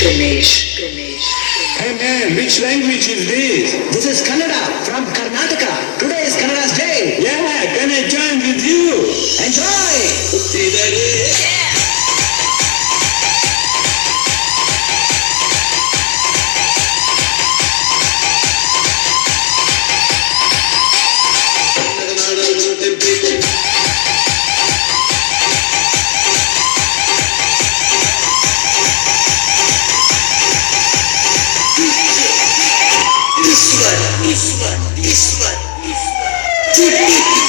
Ganesh. Hey man, which language is this? This is Kannada from Karnataka. Today is Kannada's day. Yeah, can I join with you? Enjoy. This one. Today.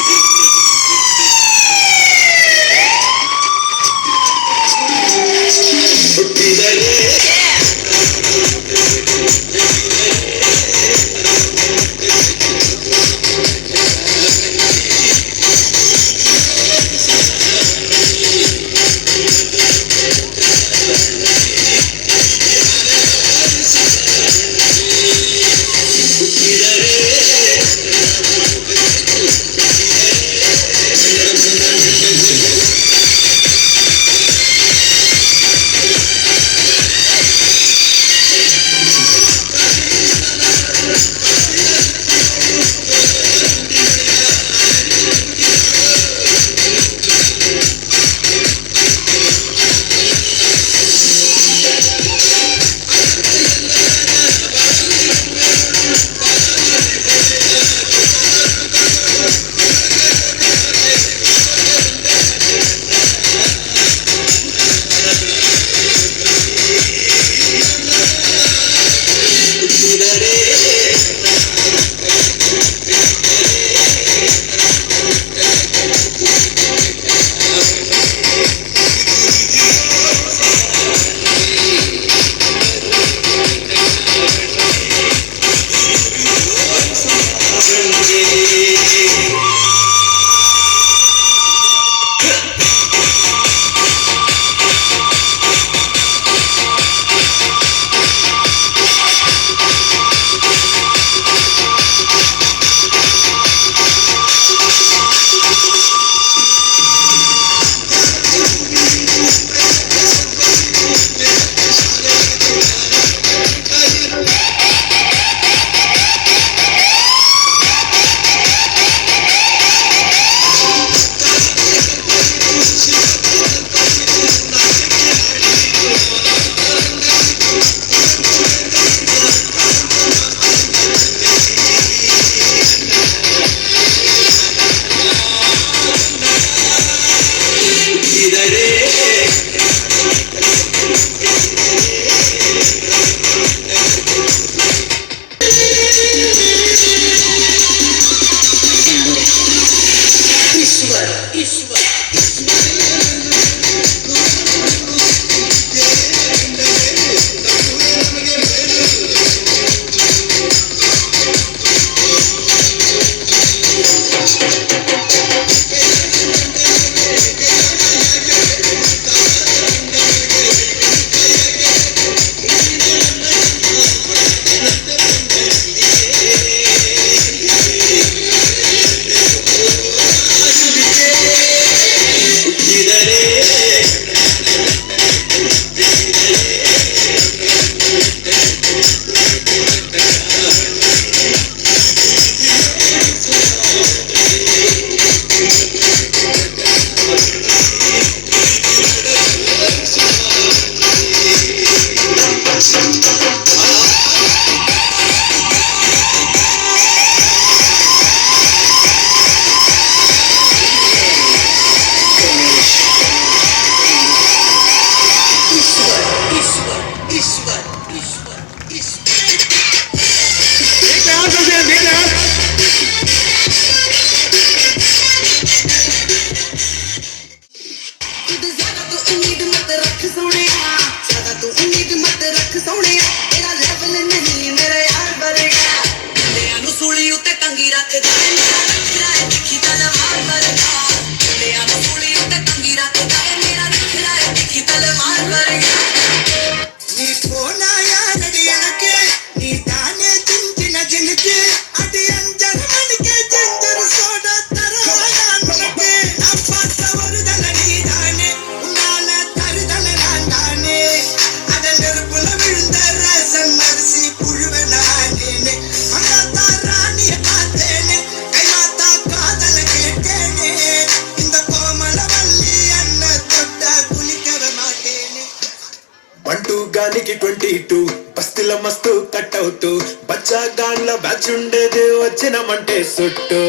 పంటూ గానికి 22 బస్తిల మస్తు cutout బచ్చా గాన్ల batch ఉండేది వచ్చినమంటే సుట్టు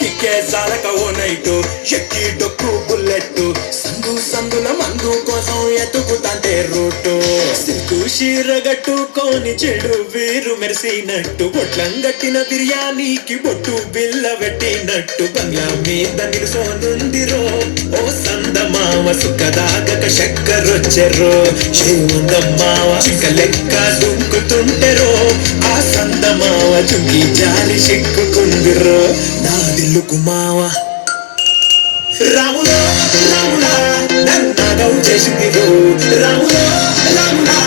కిక్కే సాలక ఓ night ఎక్కి డొక్కు bullet సందు సందుల మందు కోసం ఎతుకుతాంటే రూటు సిల్కు షీరగట్టుకోని చెడు వీరు మెరిసినట్టు బొట్లం గట్టిన బిర్యానీకి బొట్టు బిల్ల పెట్టినట్టు బంగ్లా మీద నిలుసోనుందిరో ఓ సందమావ సుఖదాగక చక్కరొచ్చెరో చేవుందమ్మావ చిక్క లెక్క దుంకుతుంటెరో ఆ సందమావ చుంకి జాలి సిక్కుకుందిరో నా దిల్లుకు మావ రాములో రాములా నన్నగం చేసిందిరో రాములో రాములా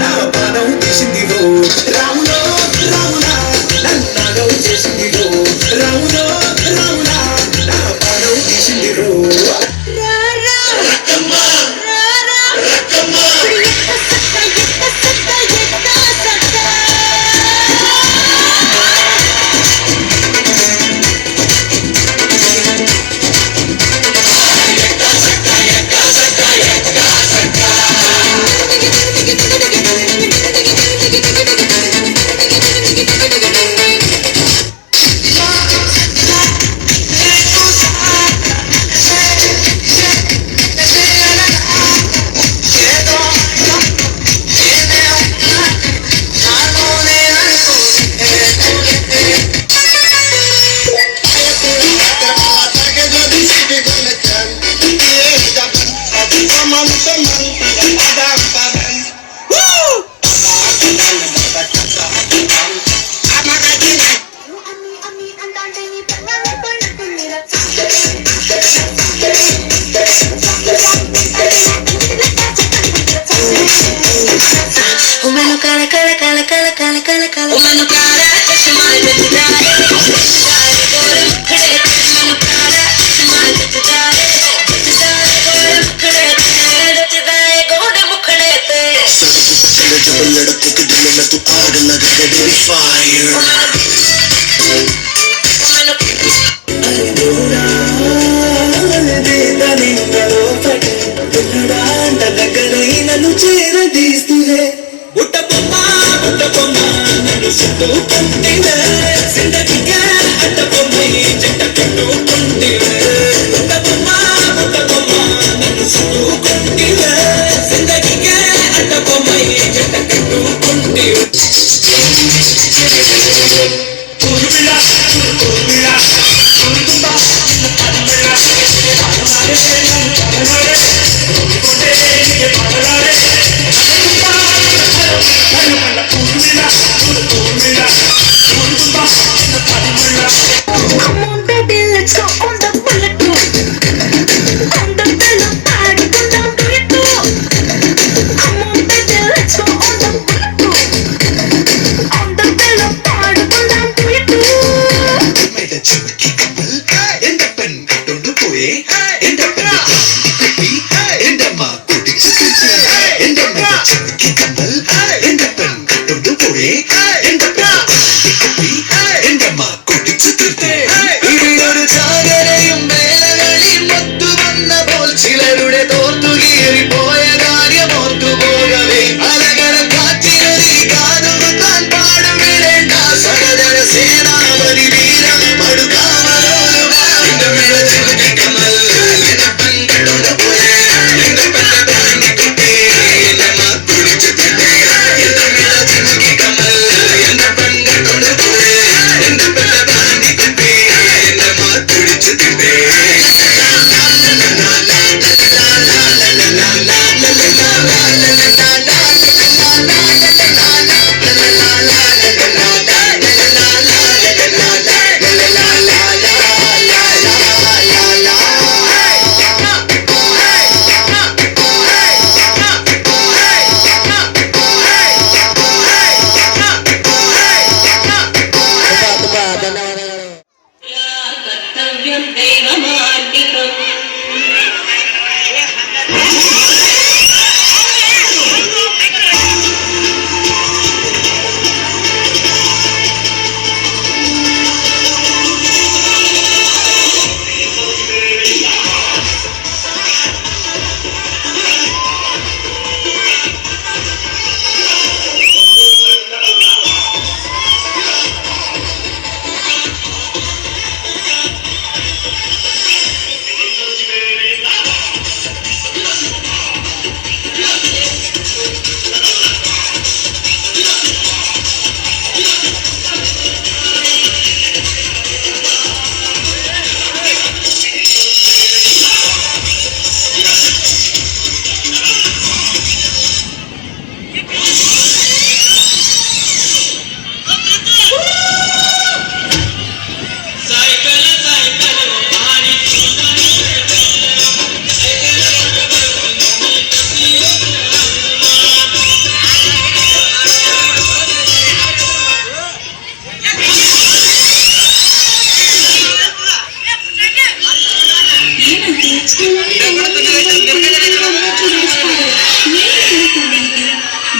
నా పాదం తీసిందిరో రాములో రాములా నన్నగం చేసిందిరో రాములో రాములా నా పాదం తీసిందిరో Urmila,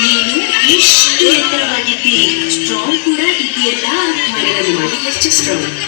ನೀನು ಇಷ್ಟು ಎತ್ತರವಾಗಿದ್ದಿ, ಸ್ಟ್ರಾಂಗ್ ಕೂಡ ಇದೆಯಲ್ಲ, ಮನೆಯ ಮಾಡಿ ಎಷ್ಟು strong.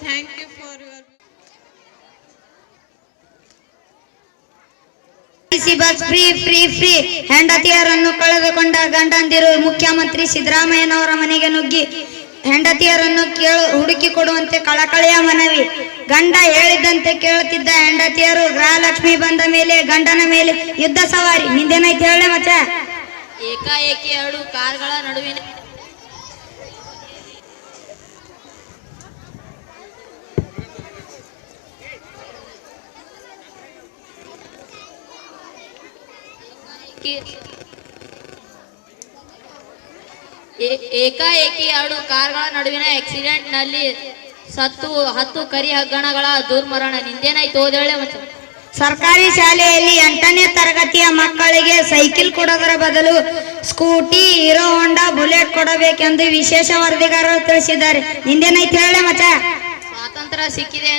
Thank you for your bus free free free. ಹೆಂಡತಿಯರನ್ನು ಕಳೆದುಕೊಂಡ ಗಂಡಂದಿರು ಮುಖ್ಯಮಂತ್ರಿ ಸಿದ್ದರಾಮಯ್ಯನವರ ಮನೆಗೆ ನುಗ್ಗಿ ಹೆಂಡತಿಯರನ್ನು ಹುಡುಕಿ ಕೊಡುವಂತೆ ಕಳಕಳಿಯ ಮನವಿ. ಗಂಡ ಹೇಳಿದ್ದಂತೆ ಕೇಳುತ್ತಿದ್ದ ಹೆಂಡತಿಯರು ಗೃಹಲಕ್ಷ್ಮಿ ಬಂದ ಮೇಲೆ ಗಂಡನ ಮೇಲೆ ಯುದ್ಧ ಸವಾರಿ. ನಿಂದೇನೈತೆ ಹೇಳಿ ಮಚ್ಚ? ಏಕಾಏಕಿ ಎರಡು ಕಾರ್ಗಳ ನಡುವಿನ ಏಕಾಏಕಿ 2 ಕಾರ್ಗಳ ನಡುವಿನ ಆಕ್ಸಿಡೆಂಟ್ ನಲ್ಲಿ ಸತ್ತು 10 ಕರಿ ಹಗ್ಗಣಗಳ ದುರ್ಮರಣ. ನಿಂದೇನಾಯ್ತು ಓದೇಳೆ ಮಚ್ಚ. ಸರ್ಕಾರಿ ಶಾಲೆಯಲ್ಲಿ 8ನೇ ತರಗತಿಯ ಮಕ್ಕಳಿಗೆ ಸೈಕಲ್ ಕೊಡೋದರ ಬದಲು ಸ್ಕೂಟಿ, ಹೀರೋ ಹೋಂಡಾ, ಬುಲೆಟ್ ಕೊಡಬೇಕೆಂದು ವಿಶೇಷ ವರದಿಗಾರರು ತಿಳಿಸಿದ್ದಾರೆ. ನಿಂದೇನೈತೆ ಹೇಳೆ ಮಚ್ಚ. ಸ್ವಾತಂತ್ರ್ಯ ಸಿಕ್ಕಿದೆ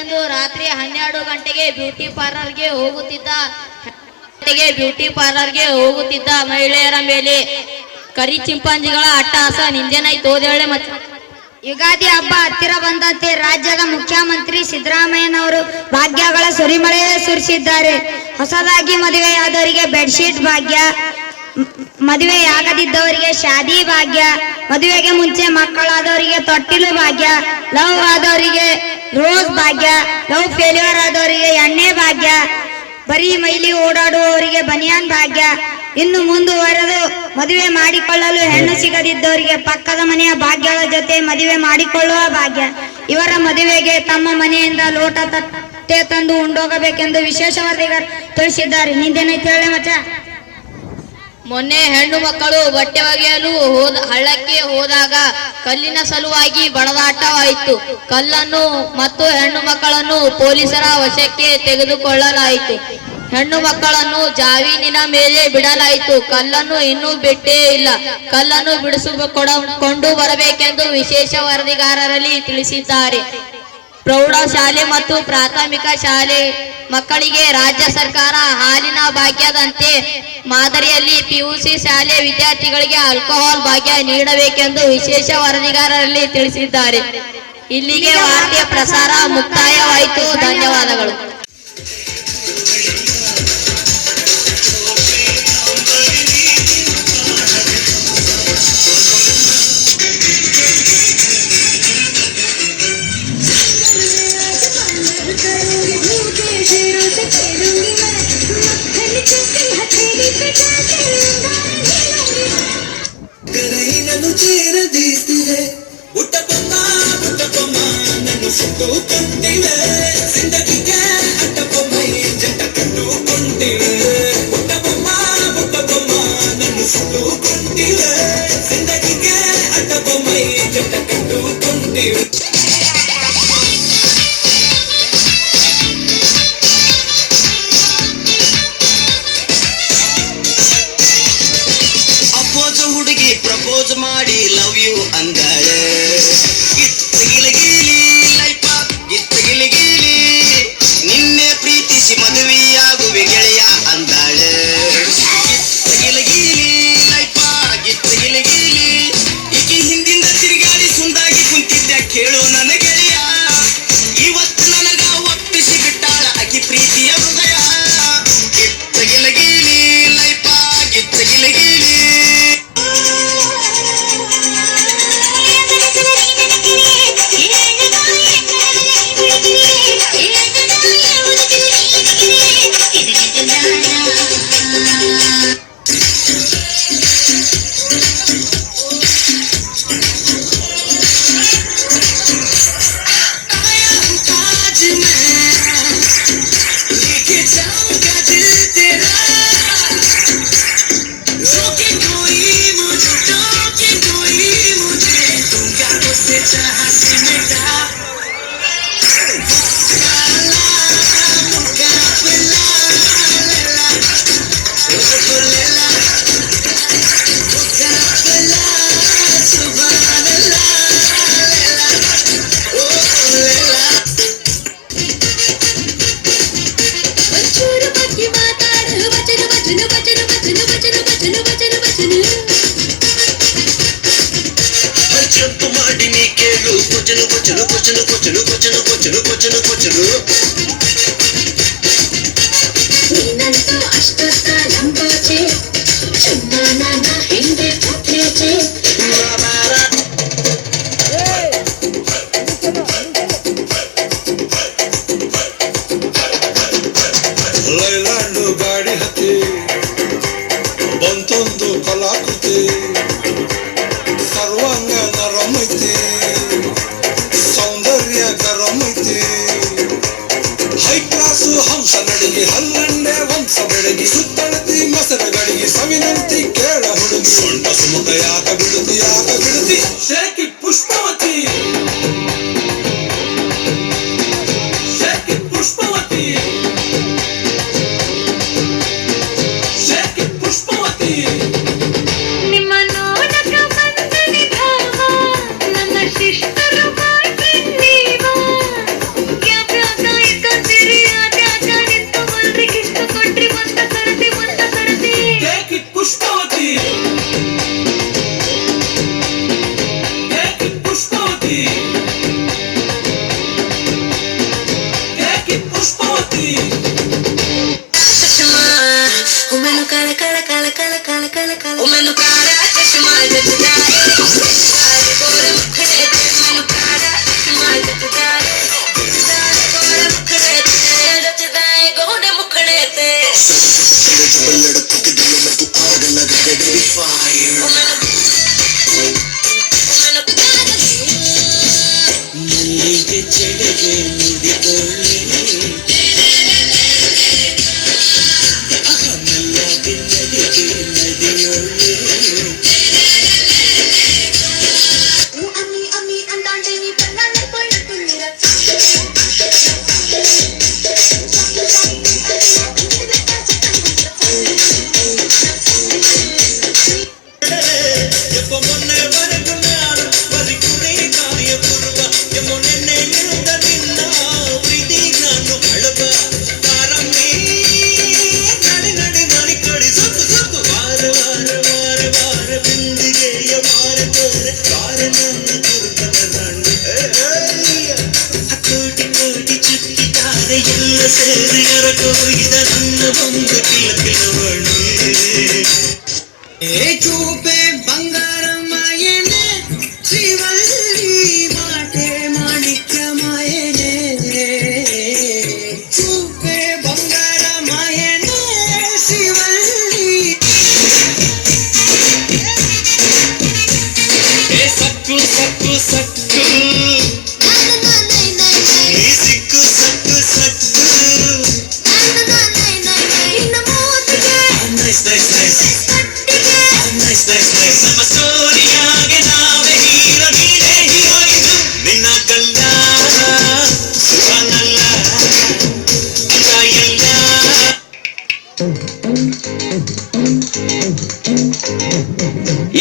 ಎಂದು ರಾತ್ರಿ 12 ಗಂಟೆಗೆ ಬ್ಯೂಟಿ ಪಾರ್ಲರ್ಗೆ ಹೋಗುತ್ತಿದ್ದ ಮಹಿಳೆಯರ ಮೇಲೆ ಕರಿ ಚಿಂಪಾಂಜಿಗಳ ಅಟ್ಟಹಾಸ. ನಿಂದೇನಾಯ್ತು ಓದೇಳೆ ಮಚ್ಚ. ಯುಗಾದಿ ಹಬ್ಬ ಹತ್ತಿರ ಬಂದಂತೆ ರಾಜ್ಯದ ಮುಖ್ಯಮಂತ್ರಿ ಸಿದ್ದರಾಮಯ್ಯನವರು ಭಾಗ್ಯಗಳ ಸುರಿಮಳೆ ಸುರಿಸಿದ್ದಾರೆ. ಹೊಸದಾಗಿ ಮದುವೆಯಾದವರಿಗೆ ಬೆಡ್ಶೀಟ್ ಭಾಗ್ಯ, ಮದುವೆಯಾಗದಿದ್ದವರಿಗೆ ಶಾದಿ ಭಾಗ್ಯ, ಮದುವೆಗೆ ಮುಂಚೆ ಮಕ್ಕಳಾದವರಿಗೆ ತೊಟ್ಟಿಲು ಭಾಗ್ಯ, ಲವ್ ಆದವರಿಗೆ ರೋಸ್ ಭಾಗ್ಯ, ಲವ್ ಫೇಲ್ಯೂರ್ ಆದವರಿಗೆ ಎಣ್ಣೆ ಭಾಗ್ಯ, ಬರೀ ಮೈಲಿ ಓಡಾಡುವವರಿಗೆ ಬನಿಯಾನ್ ಭಾಗ್ಯ, ಇನ್ನು ಮುಂದುವರೆದು ಮದುವೆ ಮಾಡಿಕೊಳ್ಳಲು ಹೆಣ್ಣು ಸಿಗದಿದ್ದವರಿಗೆ ಪಕ್ಕದ ಮನೆಯ ಭಾಗ್ಯಗಳ ಜೊತೆ ಮದುವೆ ಮಾಡಿಕೊಳ್ಳುವ ಭಾಗ್ಯ. ಇವರ ಮದುವೆಗೆ ತಮ್ಮ ಮನೆಯಿಂದ ಲೋಟ ತಟ್ಟೆ ತಂದು ಉಂಡೋಗಬೇಕೆಂದು ವಿಶೇಷ ವರದಿಗಾರರು ತಿಳಿಸಿದ್ದಾರೆ. ನಿಂದೇನೈತೆ ಹೇಳಿ ಮಚ್ಚ. ಮೊನ್ನೆ ಹೆಣ್ಣು ಮಕ್ಕಳು ಬಟ್ಟೆ ಒಗೆಯಲು ಹಳ್ಳಕ್ಕೆ ಹೋದಾಗ ಕಲ್ಲಿನ ಸಲುವಾಗಿ ಬಡದಾಟವಾಯಿತು. ಕಲ್ಲನ್ನು ಮತ್ತು ಹೆಣ್ಣು ಮಕ್ಕಳನ್ನು ಪೊಲೀಸರ ವಶಕ್ಕೆ ತೆಗೆದುಕೊಳ್ಳಲಾಯಿತು. ಹೆಣ್ಣು ಮಕ್ಕಳನ್ನು ಜಾಮೀನಿನ ಮೇಲೆ ಬಿಡಲಾಯಿತು. ಕಲ್ಲನ್ನು ಇನ್ನೂ ಬಿಟ್ಟೇ ಇಲ್ಲ. ಕಲ್ಲನ್ನು ಕೊಂಡು ಬರಬೇಕೆಂದು ವಿಶೇಷ ವರದಿಗಾರರಲ್ಲಿ ತಿಳಿಸಿದ್ದಾರೆ. ಪ್ರೌಢಶಾಲೆ ಮತ್ತು ಪ್ರಾಥಮಿಕ ಶಾಲೆ ಮಕ್ಕಳಿಗೆ ರಾಜ್ಯ ಸರ್ಕಾರ ಹಾಲಿನ ಭಾಗ್ಯದಂತೆ ಮಾದರಿಯಲ್ಲಿ ಪಿಯುಸಿ ಶಾಲೆ ವಿದ್ಯಾರ್ಥಿಗಳಿಗೆ ಆಲ್ಕೋಹಾಲ್ ಭಾಗ್ಯ ನೀಡಬೇಕೆಂದು ವಿಶೇಷ ವರದಿಗಾರರಲ್ಲಿ ತಿಳಿಸಿದ್ದಾರೆ. ಇಲ್ಲಿಗೆ ವಾರ್ತೆಯ ಪ್ರಸಾರ ಮುಕ್ತಾಯವಾಯಿತು. ಧನ್ಯವಾದಗಳು. ನನ್ನು ಚೇರದೀಸ್ತಿದೆ ಬುಟ್ಟಬೊಮ್ಮ ನನ್ನು ಸುತ್ತುಕೊಂಡಿವೆ ಜಿಂದಗಿಗೆ ಅಡ್ಡಬೊಮ್ಮ ಜಂಟ ಕಟ್ಟುಕೊಂಡಿವೆ ಬುಟ್ಟಬೊಮ್ಮ ನನ್ನು ಸುತ್ತುಕೊಂಡಿವೆ ಜಿಂದಗಿಗೆ ಅಡ್ಡಬೊಮ್ಮ ಜಂಟ ಕಟ್ಟುಕೊಂಡಿವೆ. ಹುಡುಗಿ ಪ್ರಪೋಸ್ ಮಾಡಿ ಲವ್ ಯು ಅಂದಾಳೆ. ಗಿತ್ತಗಿಲಗೀಲಿ ಲೈಫ ಗಿತ್ತಗಿಲಗೀಲಿ ನಿನ್ನೆ ಪ್ರೀತಿಸಿ ಮದುವೆಯಾಗುವೆ ಗೆಳೆಯ ಅಂದಾಳೆ. ಗಿತ್ತಗಿಲಗೀಲಿ ಲೈಫ ಗಿತ್ತಗಿಲಗೀಲಿ ಈಕೆ ಹಿಂದಿಂದ ತಿರುಗಾಡಿ ಸುಂದಾಗಿ ಕುಂತಿದ್ದ ಕೇಳು ನನ್ನ ಗೆಳೆಯ. ಇವತ್ತು ನನಗ ಒಪ್ಪಿಸಿ ಬಿಟ್ಟಾಳ ಆಕಿ ಪ್ರೀತಿಯ ಹೃದಯ. ಗಿತ್ತಗಿಲಗೀಲಿ ಲೈಫ ಗಿತ್ತಗಿಲಗೀಲಿ ರವಣಿ ಚೂಪೆ ಬಂಗಾರ ಮಾಯನೆ ಶ್ರೀವಲ್ಲಿ ಮಾಟೆ ಮಾಣಿಕ್ಯ ಮಾಯನೆ ಚೂಪೆ ಬಂಗಾರ ಮಾಯನೆ ಶ್ರೀವಲ್ಲಿ ಸಕ್ಕು ಸಕ್ಕು ಸಕ್ಕು ಈ ಸಿಕ್ಕು ಸಕ್ಕು ಸಕ್ಕು nice nice nice nice nice nice ನಮ್ಮ ಸ್ಟೋರಿಯಾಗೆ ನಾವೇ ಹೀರೋ ನೀನೇ ಹೀರೋಯಿನ್ ನಿನ್ನ ಕಲ್ಯಾಣ ಸುಖನಲ್ಲ ಅಲ್ಲ ಎಲ್ಲ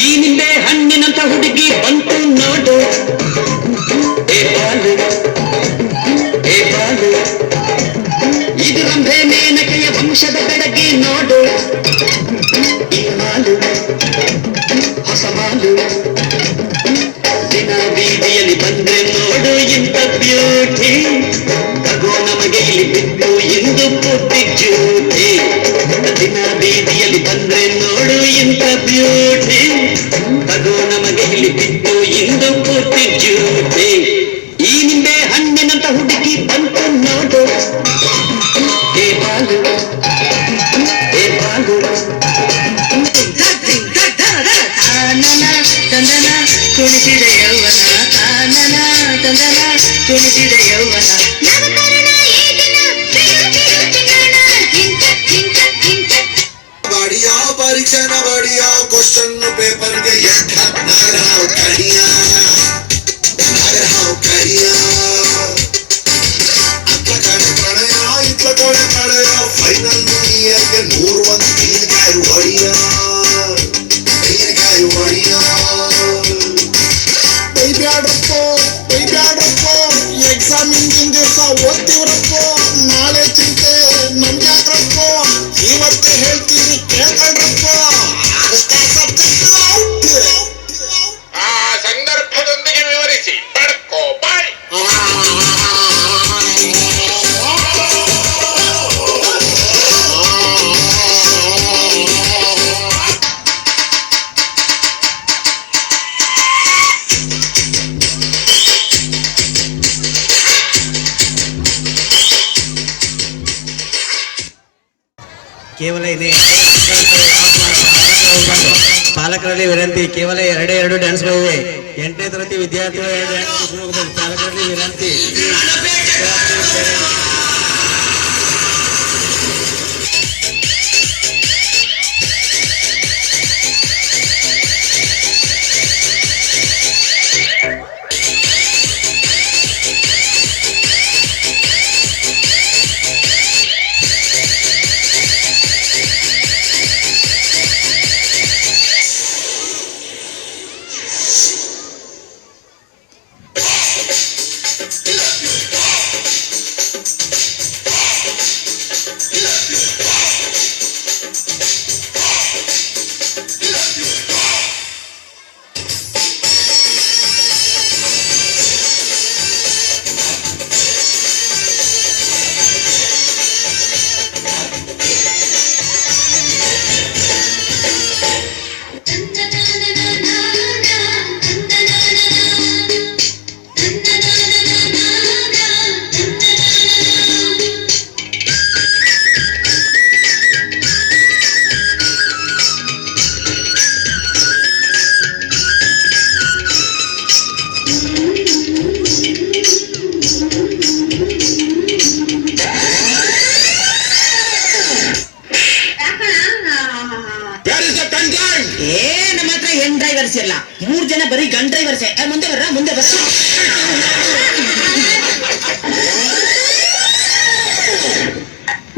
ಈ ನಿಂಬೆ ಹಣ್ಣಿನಂತ ಹುಡುಗಿ ಬಂತು ನೋಡು ಏ ಬಾಲು ಏ ಬಾಲು ಇದು ರಂಭೆ ಮೇನಕೆಯ ವಂಶದ ಬೆಡಗಿ ನೋಡು ಈ ಮಾಲು ಹೊಸ ಮಾಲು ದಿನ ಬೀದಿಯಲ್ಲಿ ಬಂದ್ರೆ ನೋಡು ಇಂಥ ಬ್ಯೂಟಿ ತಗೋ ನಮಗೆ ಇಲ್ಲಿ ಬಿದ್ದು ಇಂದು ಪೂರ್ತಿ ಜ್ಯೂಟಿ ದಿನ ಬೀದಿಯಲ್ಲಿ ಬಂದ್ರೆ ನೋಡು ಇಂಥ ಬ್ಯೂಟಿ ತಗೋ ನಮಗೆ ಇಲ್ಲಿ ಬಿದ್ದು ಇಂದು ಪೂರ್ತಿ ಜ್ಯೂಟಿ ಈ ನಿಂಬೆ ಹಣ್ಣಿನಂತ ಹುಡುಗಿ ಬಂತು ನೋಡು ಏ ಬಾಲು ಏ ಬಾಲು ತಂದನ ಕುಣಿಸಿದ ಯೌವನ ತಾನನ ತಂದನ ಕುಣಿಸಿದ ಯೌವನ बढ़िया परीक्षा न बढ़िया क्वेश्चन पेपर के कहिया अत्ल कड़े कड़या फाइनल ईयर के 101 तीन बढ़िया ಬೈಬ್ಯಾಡ್ರಪ್ಪ ಎಕ್ಸಾಮ್ ಹಿಂದಿನ ದಿವಸ ಓದ್ತೀವ್ರಪ್ಪ ನಾಳೆ ಚಿಂತೆ ನಮ್ಗ್ಯಾಕ್ರಪ್ಪ ಇವತ್ತೇ ಹೇಳ್ತೀನಿ ಕೇಳ್ಕೊಳ್ರಪ್ಪ ಸಬ್ಜೆಕ್ಟ್ ಔಟ್ ಆ ಸಂದರ್ಭದೊಂದಿಗೆ ವಿವರಿಸಿ ಪಡ್ಕೋ ಬಾಯ್ ಕೇವಲ ಇದೆ ಪಾಲಕರಲ್ಲಿ ವಿನಂತಿ ಕೇವಲ ಎರಡು ಡ್ಯಾನ್ಸ್ಗಳಿವೆ 8ನೇ ತರಗತಿ ವಿದ್ಯಾರ್ಥಿಗಳ ಡ್ಯಾನ್ಸ್ ಪಾಲಕರಲ್ಲಿ ವಿನಂತಿ ನಮ್ಮ ಹತ್ರ ಹೆಣ್ ಡ್ರೈವರ್ಸ್ ಇಲ್ಲ 3 ಜನ ಬರೀ ಗಂಡ್ ಡ್ರೈವರ್ಸ್ ಮುಂದೆ ಬರ್ರ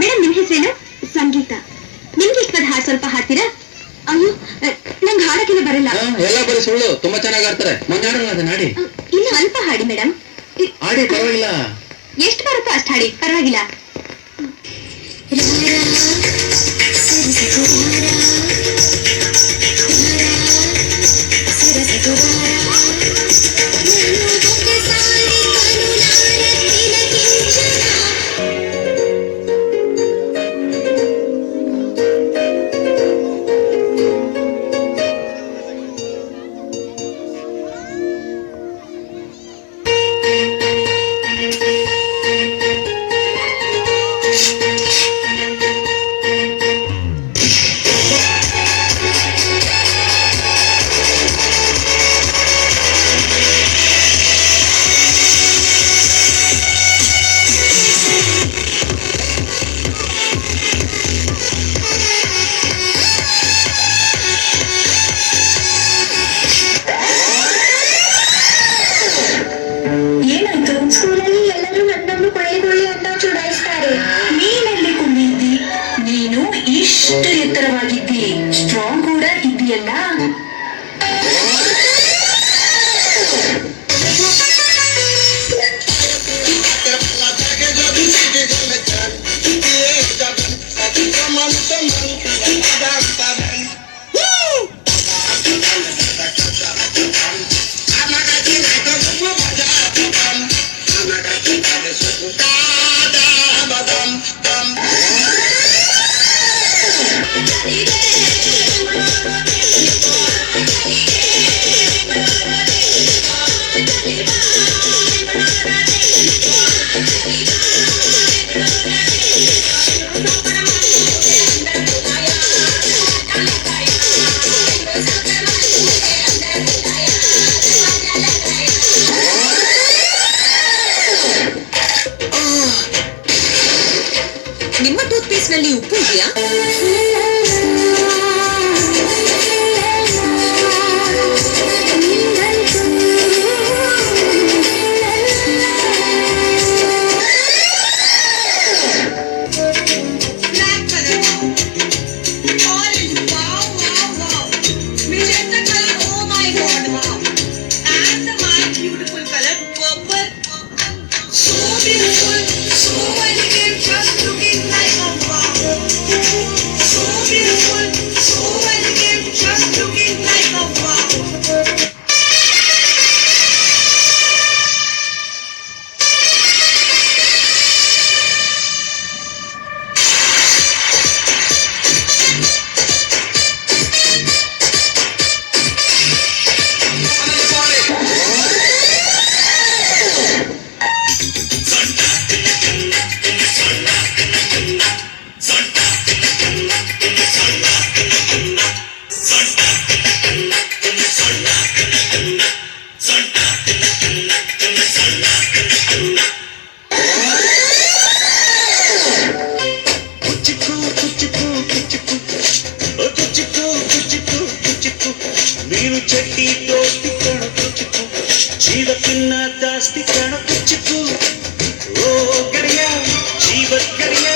ಮೇಡಮ್ ನಿಮ್ ಹೆಸರೇನು? ಸಂಗೀತ. ನಿಮ್ಗೆ ಇಷ್ಟವಾದ ಹಾಡು ಸ್ವಲ್ಪ ಹಾಡ್ತೀರಾ? ಅಯ್ಯೋ ನಂಗೆ ಹಾಡಕ್ಕೆಲ್ಲ ಬರಲ್ಲ. ಎಲ್ಲ ಬರೀ ಸುಳ್ಳು, ತುಂಬಾ ಚೆನ್ನಾಗಿ ಆಡ್ತಾರೆ. ಮೊನ್ನೆ ನಾಡಿ ಇನ್ನು ಅಲ್ಪ ಹಾಡಿ ಮೇಡಮ್. ಆಡಿ ಪರವಾಗಿಲ್ಲ, ಎಷ್ಟು ಬರುತ್ತೋ ಅಷ್ಟು ಹಾಡಿ ಪರವಾಗಿಲ್ಲ. ಎಷ್ಟು ಎತ್ತರವಾಗಿದ್ದಿ ಸ್ಟ್ರಾಂಗ್ ಕೂಡ ಇದೆಯಲ್ಲ. ನಿಮ್ಮ ಟೂತ್ ಪೇಸ್ಟ್ ನಲ್ಲಿ ಉಪ್ಪು ಇದೆಯಾ? ನೀನು ಚಟ್ಟಿ ದೋಸ್ತಿ ಕಣ ಕುಚ್ಚುಕು ಜೀವಕ್ಕಿನ್ನ ಜಾಸ್ತಿ ಕಣ ಕುಚ್ಚುಕು ಓ ಗಡಿಯ ಜೀವತ್ ಗಡಿಯ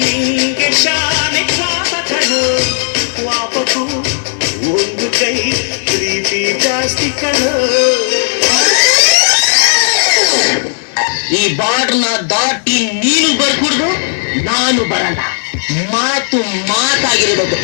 ನಿಂಗೆ ಶಾನೆ ಪಾಪ ಕಣು ಪಾಪಕ್ಕೂ ಒಂದು ಕೈ ಪ್ರೀತಿ ಜಾಸ್ತಿ ಕಣು. ಈ ಬಾರ್ಡ್ನ ದಾಟಿ ನೀನು ಬರ್ಕೂಡ್ದು, ನಾನು ಬರಲ್ಲ. ಮಾತು ಮಾತಾಗಿರ್ಬೇಕು.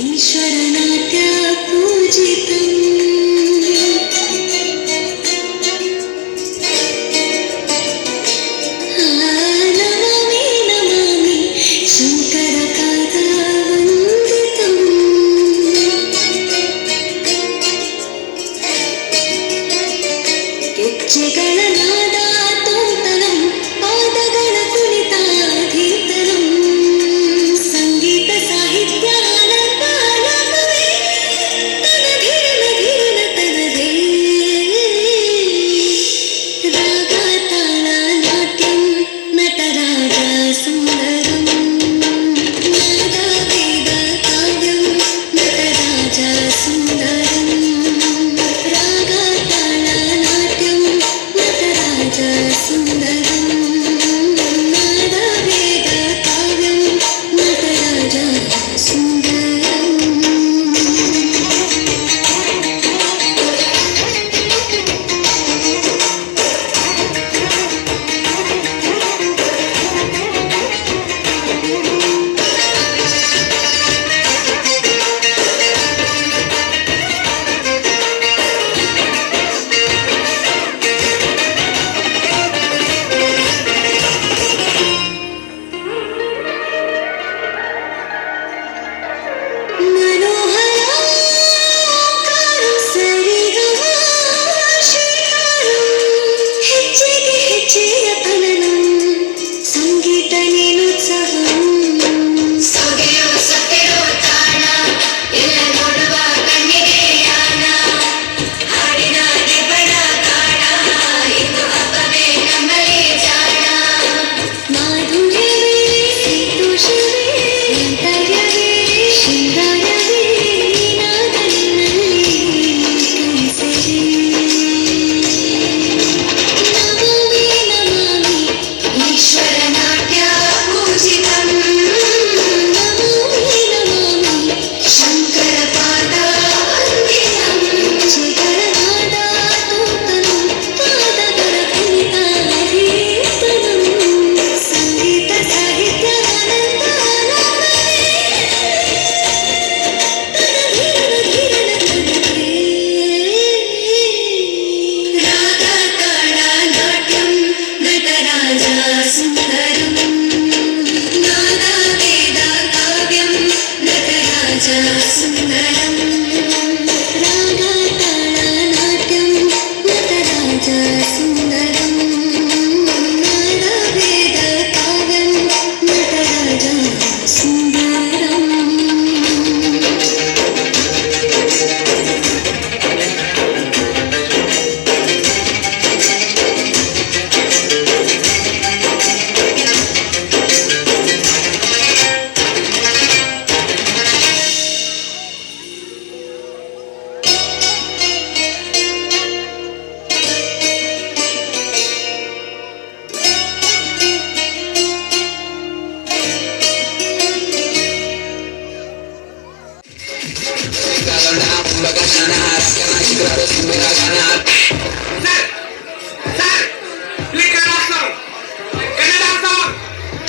ಈಶ್ವರನಾಟ್ಯ ಪೂಜಿತಂ ನಮಾಮಿ ನಮಾಮಿ ಶಂಕರಪಾದ ವಂದಿತಂ ಗೆಜ್ಜೆಗಳ ನಾದ ತೋಂತನಂ ಪಾದಗಳ ಕುಣಿತಾಧೀತನಂ ಸಂಗೀತ ಸಾಹಿತ್ಯ ಆನಂದಾಲಪವೇ ತನಧೀರನ ಧೀರನ ತನದೇ ರಾಗ ತಾಳ ನಾಟ್ಯಂ ನಟರಾಜ ಸುಂದರಂ ನಾದ ವೇದ ಕಾವ್ಯಂ ನಟರಾಜ ಸುಂದರಂ ರಾಗ ತಾಳ ನಾಟ್ಯಂ ನಟರಾಜ ಸುಂದರಂ ನಾದ ವೇದ ಕಾವ್ಯಂ ನಟರಾಜ ಸುಂದರಂ ಸಂಗೀತ ನೀನುತ್ಸವಂ ಸೊಗೆಯು ಸೊತ್ತಿರೋ ತಾಣ ಎಲ್ಲ ನೋಡುವ ಕಣ್ಣಿಗೆ ಯಾನ ಹಾಡಿನ ದಿಬ್ಬಣ ಕಾಣ ಇಂದು ಹಬ್ಬವೇ ನಮ್ಮಲ್ಲಿ ಜಾಣ ಮಾಧುರ್ಯವೇ ಸಂತೋಷವೇ ಅಂತರ್ಯವೇ ಶೃಂಗಾರವೇ ನೀನಾದನ್ನಲ್ಲಿ ಕಲಿಸಿದೆ ನಮಾಮಿ ನಮಾಮಿ ಈಶ್ವರನಾಟ್ಯ ಪೂಜಿತಂ ನಮಾಮಿ ನಮಾಮಿ ಶಂಕರಪಾದ ವಂದಿತಂ ಗೆಜ್ಜೆಗಳ ನಾದ ತೋಂತನಂ ಪಾದಗಳ ಕುಣಿತಾಧೀತನಂ ಸಂಗೀತ ಸಾಹಿತ್ಯ ಆನಂದಾಲಪವೇ ತನಧೀರನ ಧೀರನ ತನದೇ ರಾಗ ತಾಳ ನಾಟ್ಯಂ ನಟರಾಜ ಸುಂದರಂ ನಾದ ವೇದ ಕಾವ್ಯಂ ನಟರಾಜ ಸುಂದರಂ ರಾಗ ತಾಳ ನಾಟ್ಯಂ ನಟರಾಜ ಸುಂದರಂ ನಾದ ವೇದ ಕಾವ್ಯಂ ನಟರಾಜ ಸುಂದರಂ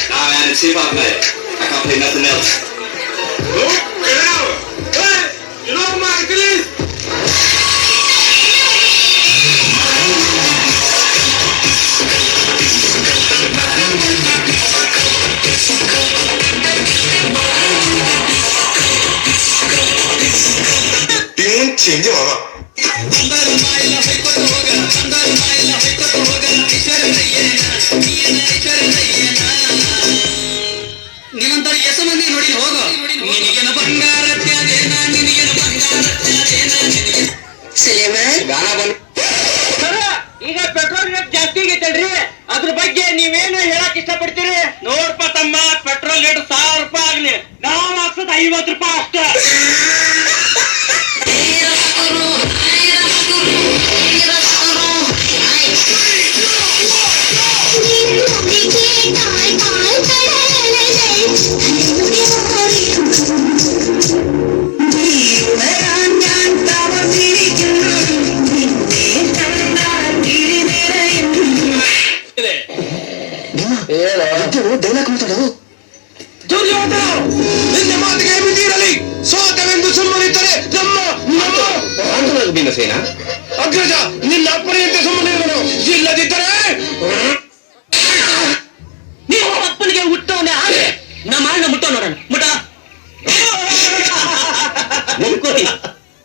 Nah man, it's hip-hop man. I can't play nothing else. You know my Achilles? Tune change ಮಾಮ ನಿನ್ನಂತರ ಎಷ್ಟು ಮಂದಿ ನೋಡಿ ಹೋಗೋ ನಿನಗೇನು ಬಂಗಾರ ನಿನಗೇನು ಗಾನ ಬಂದು ಈಗ ಪೆಟ್ರೋಲ್ ರೇಟ್ ಜಾಸ್ತಿ ಆಗೈತಲ್ರಿ ಅದ್ರ ಬಗ್ಗೆ ನೀವೇನು ಹೇಳಕ್ ಇಷ್ಟಪಡ್ತೀರಿ? ನೋಡ್ಪ ತಮ್ಮ, ಪೆಟ್ರೋಲ್ ರೇಟ್ 1000 ರೂಪಾಯಿ ಆಗ್ಲಿ, ನಾವ್ ಹಾಕ್ಸೋದ್ 50 ರೂಪಾಯಿ ಅಷ್ಟೇ. ಡೈಲಾಗ್ ಮಾತಾಡು. ದುರ್ಯೋಧನ ನಿನ್ನ ಮಾತಿಗೆ ಬಿದ್ದಿರಲಿ, ಸೋತ ಭೀಮಸೇನ. ಅಗ್ರಜ ನಿನ್ನ ಅಪ್ಪನೆಯಂತೆ ಸುಮ್ಮನೆ ಇರುವನು, ಇಲ್ಲದಿದ್ದರೆ ನೀವು ಅಪ್ಪನಿಗೆ ಹುಟ್ಟವನೇ ಆದ್ರೆ ನಮ್ಮ ಅಣ್ಣ ಮುಟ್ಟೋ ನೋಡೋಣ ಮುಟ ಒಪ್ಕೋತಿ.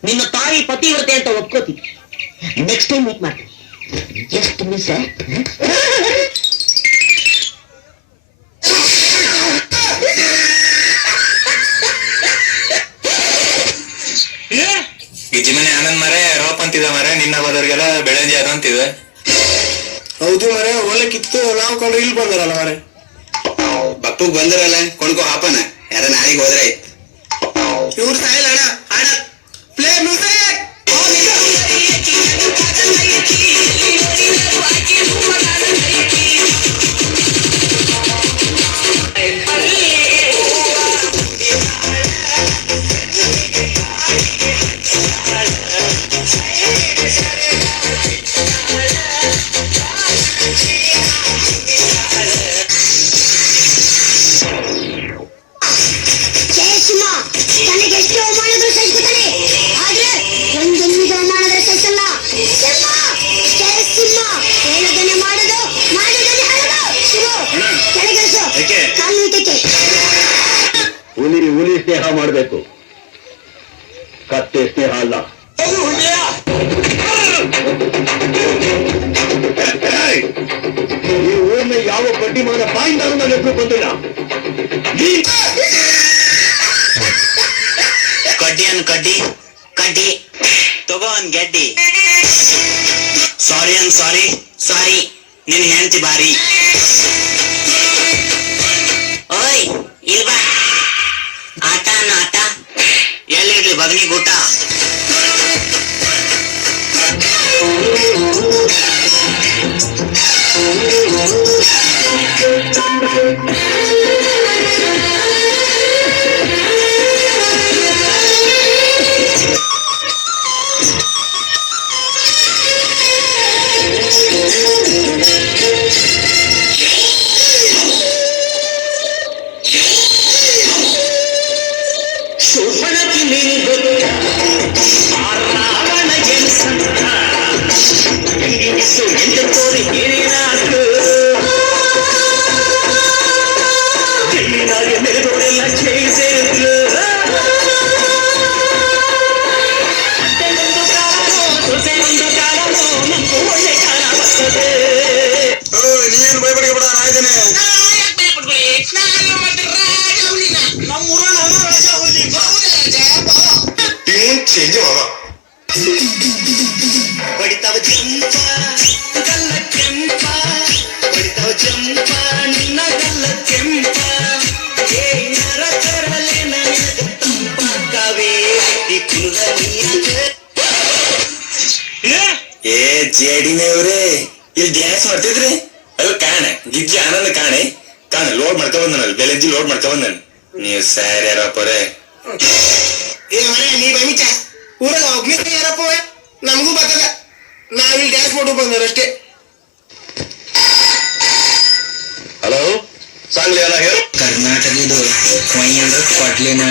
ನಿನ್ನ ತಾಯಿ ಪತಿವ್ರತೆ ಅಂತ ಒಪ್ಕೋತಿ. ನೆಕ್ಸ್ಟ್ ಟೈಮ್ ಮೀಟ್ ಮಾಡ್ತೀನಿ. Just miss. ಗಿಜಿಮನೆ ಆನಂದ್ ಮರೆ ರೋಪ್ ಅಂತಿದ ಮರೆ, ನಿನ್ನ ಹೋದವ್ರಿಗೆಲ್ಲ ಬೆಳಂಜಿ ಅದು ಅಂತಿದೆ. ಹೌದು ಮರೆ, ಒಳ್ಳೆ ಕಿತ್ತು ನಾವು ಕೊಂಡು ಇಲ್ಲಿ ಬಂದರಲ್ಲ ಮರೆ. ಬಪ್ಪಗ್ ಬಂದಿರಲ್ಲ ಕೊಂಡ್ಕೋ ಹಾಪನ, ಯಾರ ನಾಳೆಗೆ ಹೋದ್ರೆ ಇವ್ರು ಸಾಯಿಲ್ಲ ಅಣ್ಣ. ಅಣ್ಣ ಪ್ಲೇ ಮ್ಯೂಸಿಕ್. ತನಗೆಷ್ಟು ಅವಮಾನಗಳು ಸಹಿಸುತ್ತಾನೆ, ಆದ್ರೆ ಒಂದೊಂದು ಅವಮಾನಗಳು ಸಹಿಸಲ್ಲ. ಸಿಂಹ ಹೇಳದನೆ ಮಾಡೋದು, ಮಾಡೋದನ್ನೇ ಹೇಳೋದು. ಶಿವು ಕೆಳಗಿಳಿಸು, ಕಾಲು ಊಟಕ್ಕೆ. ಹುಲಿ ಸ್ನೇಹ ಮಾಡ್ಬೇಕು, ಕತ್ತೆ ಸ್ನೇಹ ಅಲ್ಲ. ಈ ಊರಿನ ಯಾವ ಬಡ್ಡಿಮಾನ ಬಾಯಿಂದಾನು ನನ್ನ ಹೆಸರು ಬಂದಿಲ್ಲ. ಕಡ್ಡಿ ಕಡ್ಡಿ ತಗೋ ಒಂದ್ ಗೆಡ್ಡಿ. ಸಾರಿ ಸಾರಿ ನಿನ್ ಹೆಂಡತಿ ಬಾರಿ. ಓಯ್ ಇಲ್ವಾ ಆಟ ಆಟ ಎಲ್ಲಿರ್ಲಿ ಬಗನಿ ಊಟ. ನೀವೇನು ಭಯಪಡಿಗೆ ಬಿಡ, ನಾ ಇದ್ದೇನೆ. ಟ್ಯೂನ್ ಚೇಂಜ್ ಬಾಬಾ. ಬಡಿತಾವ ಚಂಪ ಗಲ್ಲ ಕೆಂಪ, ಬಡಿತಾವ ಚಂಪ ನಿನ್ನ ಗಲ್ಲ ಕೆಂಪ. ಏನಾರ ತರಲೆ ನನಗ ತಂಪ ಕಾವೇರಿ ಕುಲದನಿಯಾಗ. ಏ ಜೇಡಿನೇವ್ರೆ, ಇಲ್ಲಿ ಡ್ಯಾನ್ಸ್ ಮಾಡ್ತಿದ್ರಿ? ಅದು ಕಾಣೆ ಗಿಜ್ಜಿ ಆನಂದ ಕಾಣೆ ಲೋಡ್ ಮಾಡ್ಕೊ ಬಂದನಲ್ಲಿ ಬೆಲೆಜ್ಜಿ ಲೋಡ್ ಮಾಡ್ಕೊ ಬಂದನ್. ನೀವು ಸ್ಯಾರಿ ಯಾರಪ್ಪರೇ ನೀ ಬಮಿಚ ಊರಾಗ ಒಬ್ಬನೇ ಯಾರಪ್ಪ ನಮಗೂ ಬರ್ತದ. ನಾವಿಲ್ಲಿ ಡ್ಯಾನ್ಸ್ ಮಾಡೋದು ಬಂದರಷ್ಟೇ. ಹಲೋ ಸಾಂಗ್ಲಿ ಎಲ್ಲ ಹೇಳು. ಕರ್ನಾಟಕದು ಮೈ ಅಂದ್ರೆ ಕೊಡ್ಲಿನ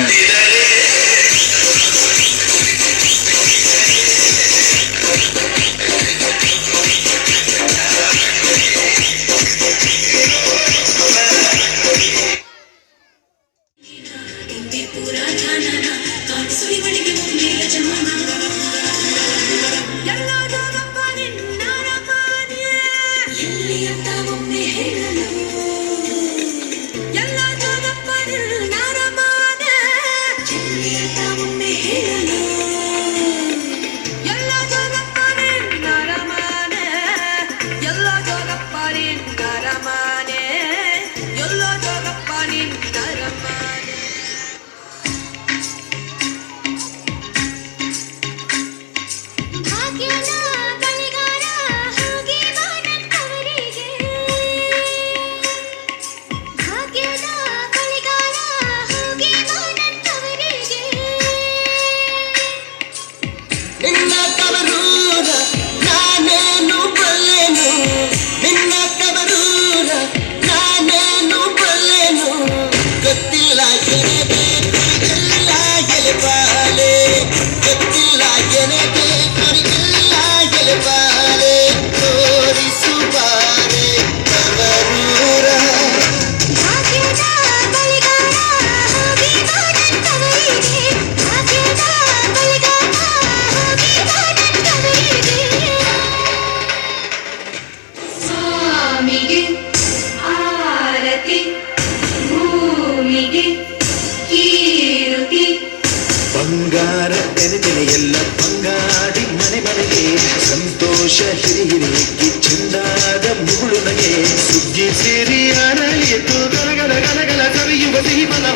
ಬಂಗಾರ ತೆನೆದೆನೆ ಎಲ್ಲ ಬಂಗಾಡಿ ಮನೆ ಮನೆಗೆ ಸಂತೋಷ ಹಿರಿ ಹಿರಿಯಕ್ಕೆ ಚೆಂದಾದ ಮುಗುಳು ನಗೆ ಸುಗ್ಗಿ ಸೇರಿ ಅರಳಿತು ಗಲಗಲ ಗಲಗಲ ಕವಿಯುವ ಸಿಹಿಮನ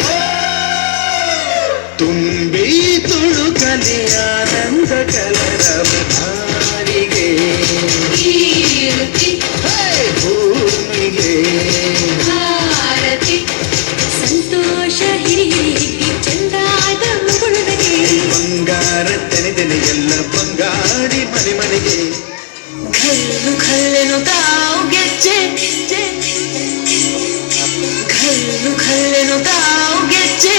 ತುಂಬಿ ತುಳುಕಲಿ ಆನಂದ ಕಲರವ ಧಾರಿಗೆ ಭೂಮಿಗೆ ಸಂತೋಷ ಹಿರಿಹಿರಿ ಚಂದಾದ ಮುಗುಳುನಗೆ ಬಂಗಾರ ತೆನೆದೆನೆ ಎಲ್ಲ ಬಂಗಾಡಿ ಮನೆ ಮನೆಗೆ ಘಲ್ಲು ಘಲ್ಲೆನು ತಾವು ಗೆಜ್ಜೆ ಘಲ್ಲು ಘಲ್ಲೆನು ತಾವು ಗೆಜ್ಜೆ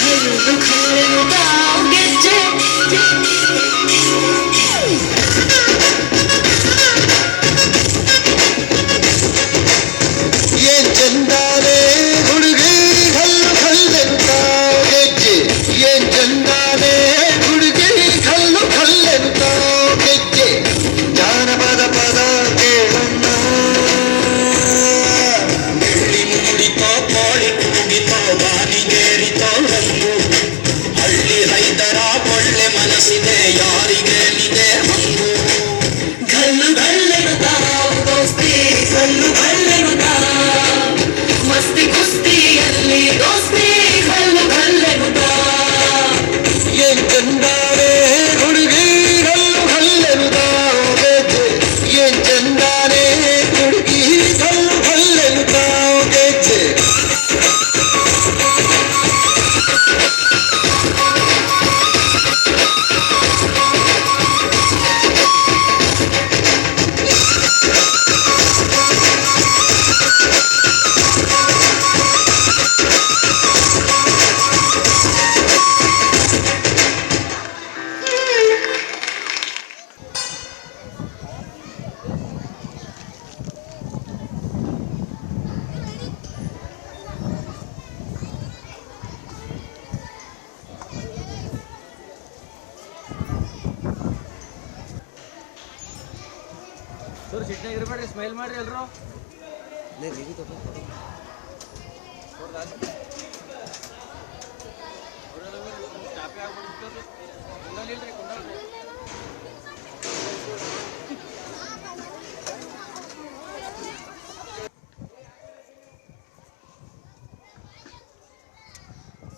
ಘಲ್ಲು ಘಲ್ಲೆನು ತಾವು ಗೆಜ್ಜೆ ಏನ್ ಚಂದಾನೆ ಹುಡುಗಿ ಕಲ್ಲು ಕಲ್ಲೆಂತಾವ್ ಗೆಜ್ಜೆ ಏನ್ ಚಂದಾನೆ ಹುಡುಗಿ ಕಲ್ಲು ಕಲ್ಲೆಂತಾವ್ ಗೆಜ್ಜೆ ಜಾನಪದ ಪದ ಕೇಳಣ್ಣ ಬೆಳ್ಳಿ ಮುಡಿತೋ ಕೋಳಿ ಕೂಗಿತೋ ಬಾನಿಗೇರಿತೋ ರಂಗು ಹಳ್ಳಿ ರೈತರ ಒಳ್ಳೆ ಮನಸ್ಸಿದೆ ಯಾರಿಗೇನಿದೆ ಹಂಗು ಘಲ್ಲು ಘಲ್ಲೆನು ತಾವು ದೋಸ್ತಿ ಘಲ್ಲು ಘಲ್ಲೆನು ಮಸ್ತಿ ಕುಸ್ತಿಯಲ್ಲಿ ದೋಸ್ತಿ ಘಲ್ಲು ಘಲ್ಲೆನು ಏನ್ ಚಂದಾನೆ ಹುಡುಗಿ ಕಲ್ಲು ಕಲ್ಲೆಂತಾವ್ ಗೆಜ್ಜೆ ಏನ್ ಚಂದಾನೆ ಹುಡುಗಿ ಕಲ್ಲು ಕಲ್ಲೆಂತಾವ್ ಗೆಜ್ಜೆ ಸ್ಮೈಲ್ ಮಾಡ್ರಿ ಎಲ್ರು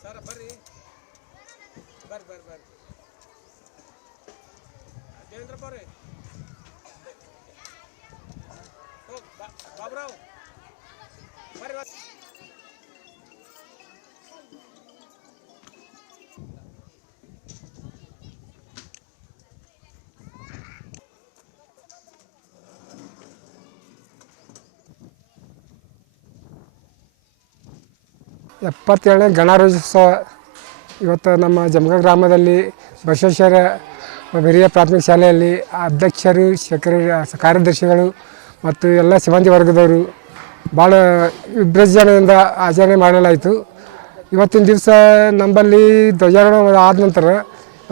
ಸರ್ ಬರ್ರಿ ದೇವೇಂದ್ರಪ್ಪ ಅವ್ರಿ ಬಾಬುರಾವ್ ಬರ್ರಿ ಎಪ್ಪತ್ತೇಳನೇ ಗಣರಾಜ್ಯೋತ್ಸವ ಇವತ್ತು ನಮ್ಮ ಜಮಗ ಗ್ರಾಮದಲ್ಲಿ ಬಸವೇಶ್ವರ ಹಿರಿಯ ಪ್ರಾಥಮಿಕ ಶಾಲೆಯಲ್ಲಿ ಅಧ್ಯಕ್ಷರು ಕಾರ್ಯದರ್ಶಿಗಳು ಮತ್ತು ಎಲ್ಲ ಸಿಬ್ಬಂದಿ ವರ್ಗದವರು ಭಾಳ ವಿಜೃಂಭಣೆಯಿಂದ ಆಚರಣೆ ಮಾಡಲಾಯಿತು. ಇವತ್ತಿನ ದಿವಸ ನಮ್ಮಲ್ಲಿ ಧ್ವಜಾರೋಹಣ ಆದ ನಂತರ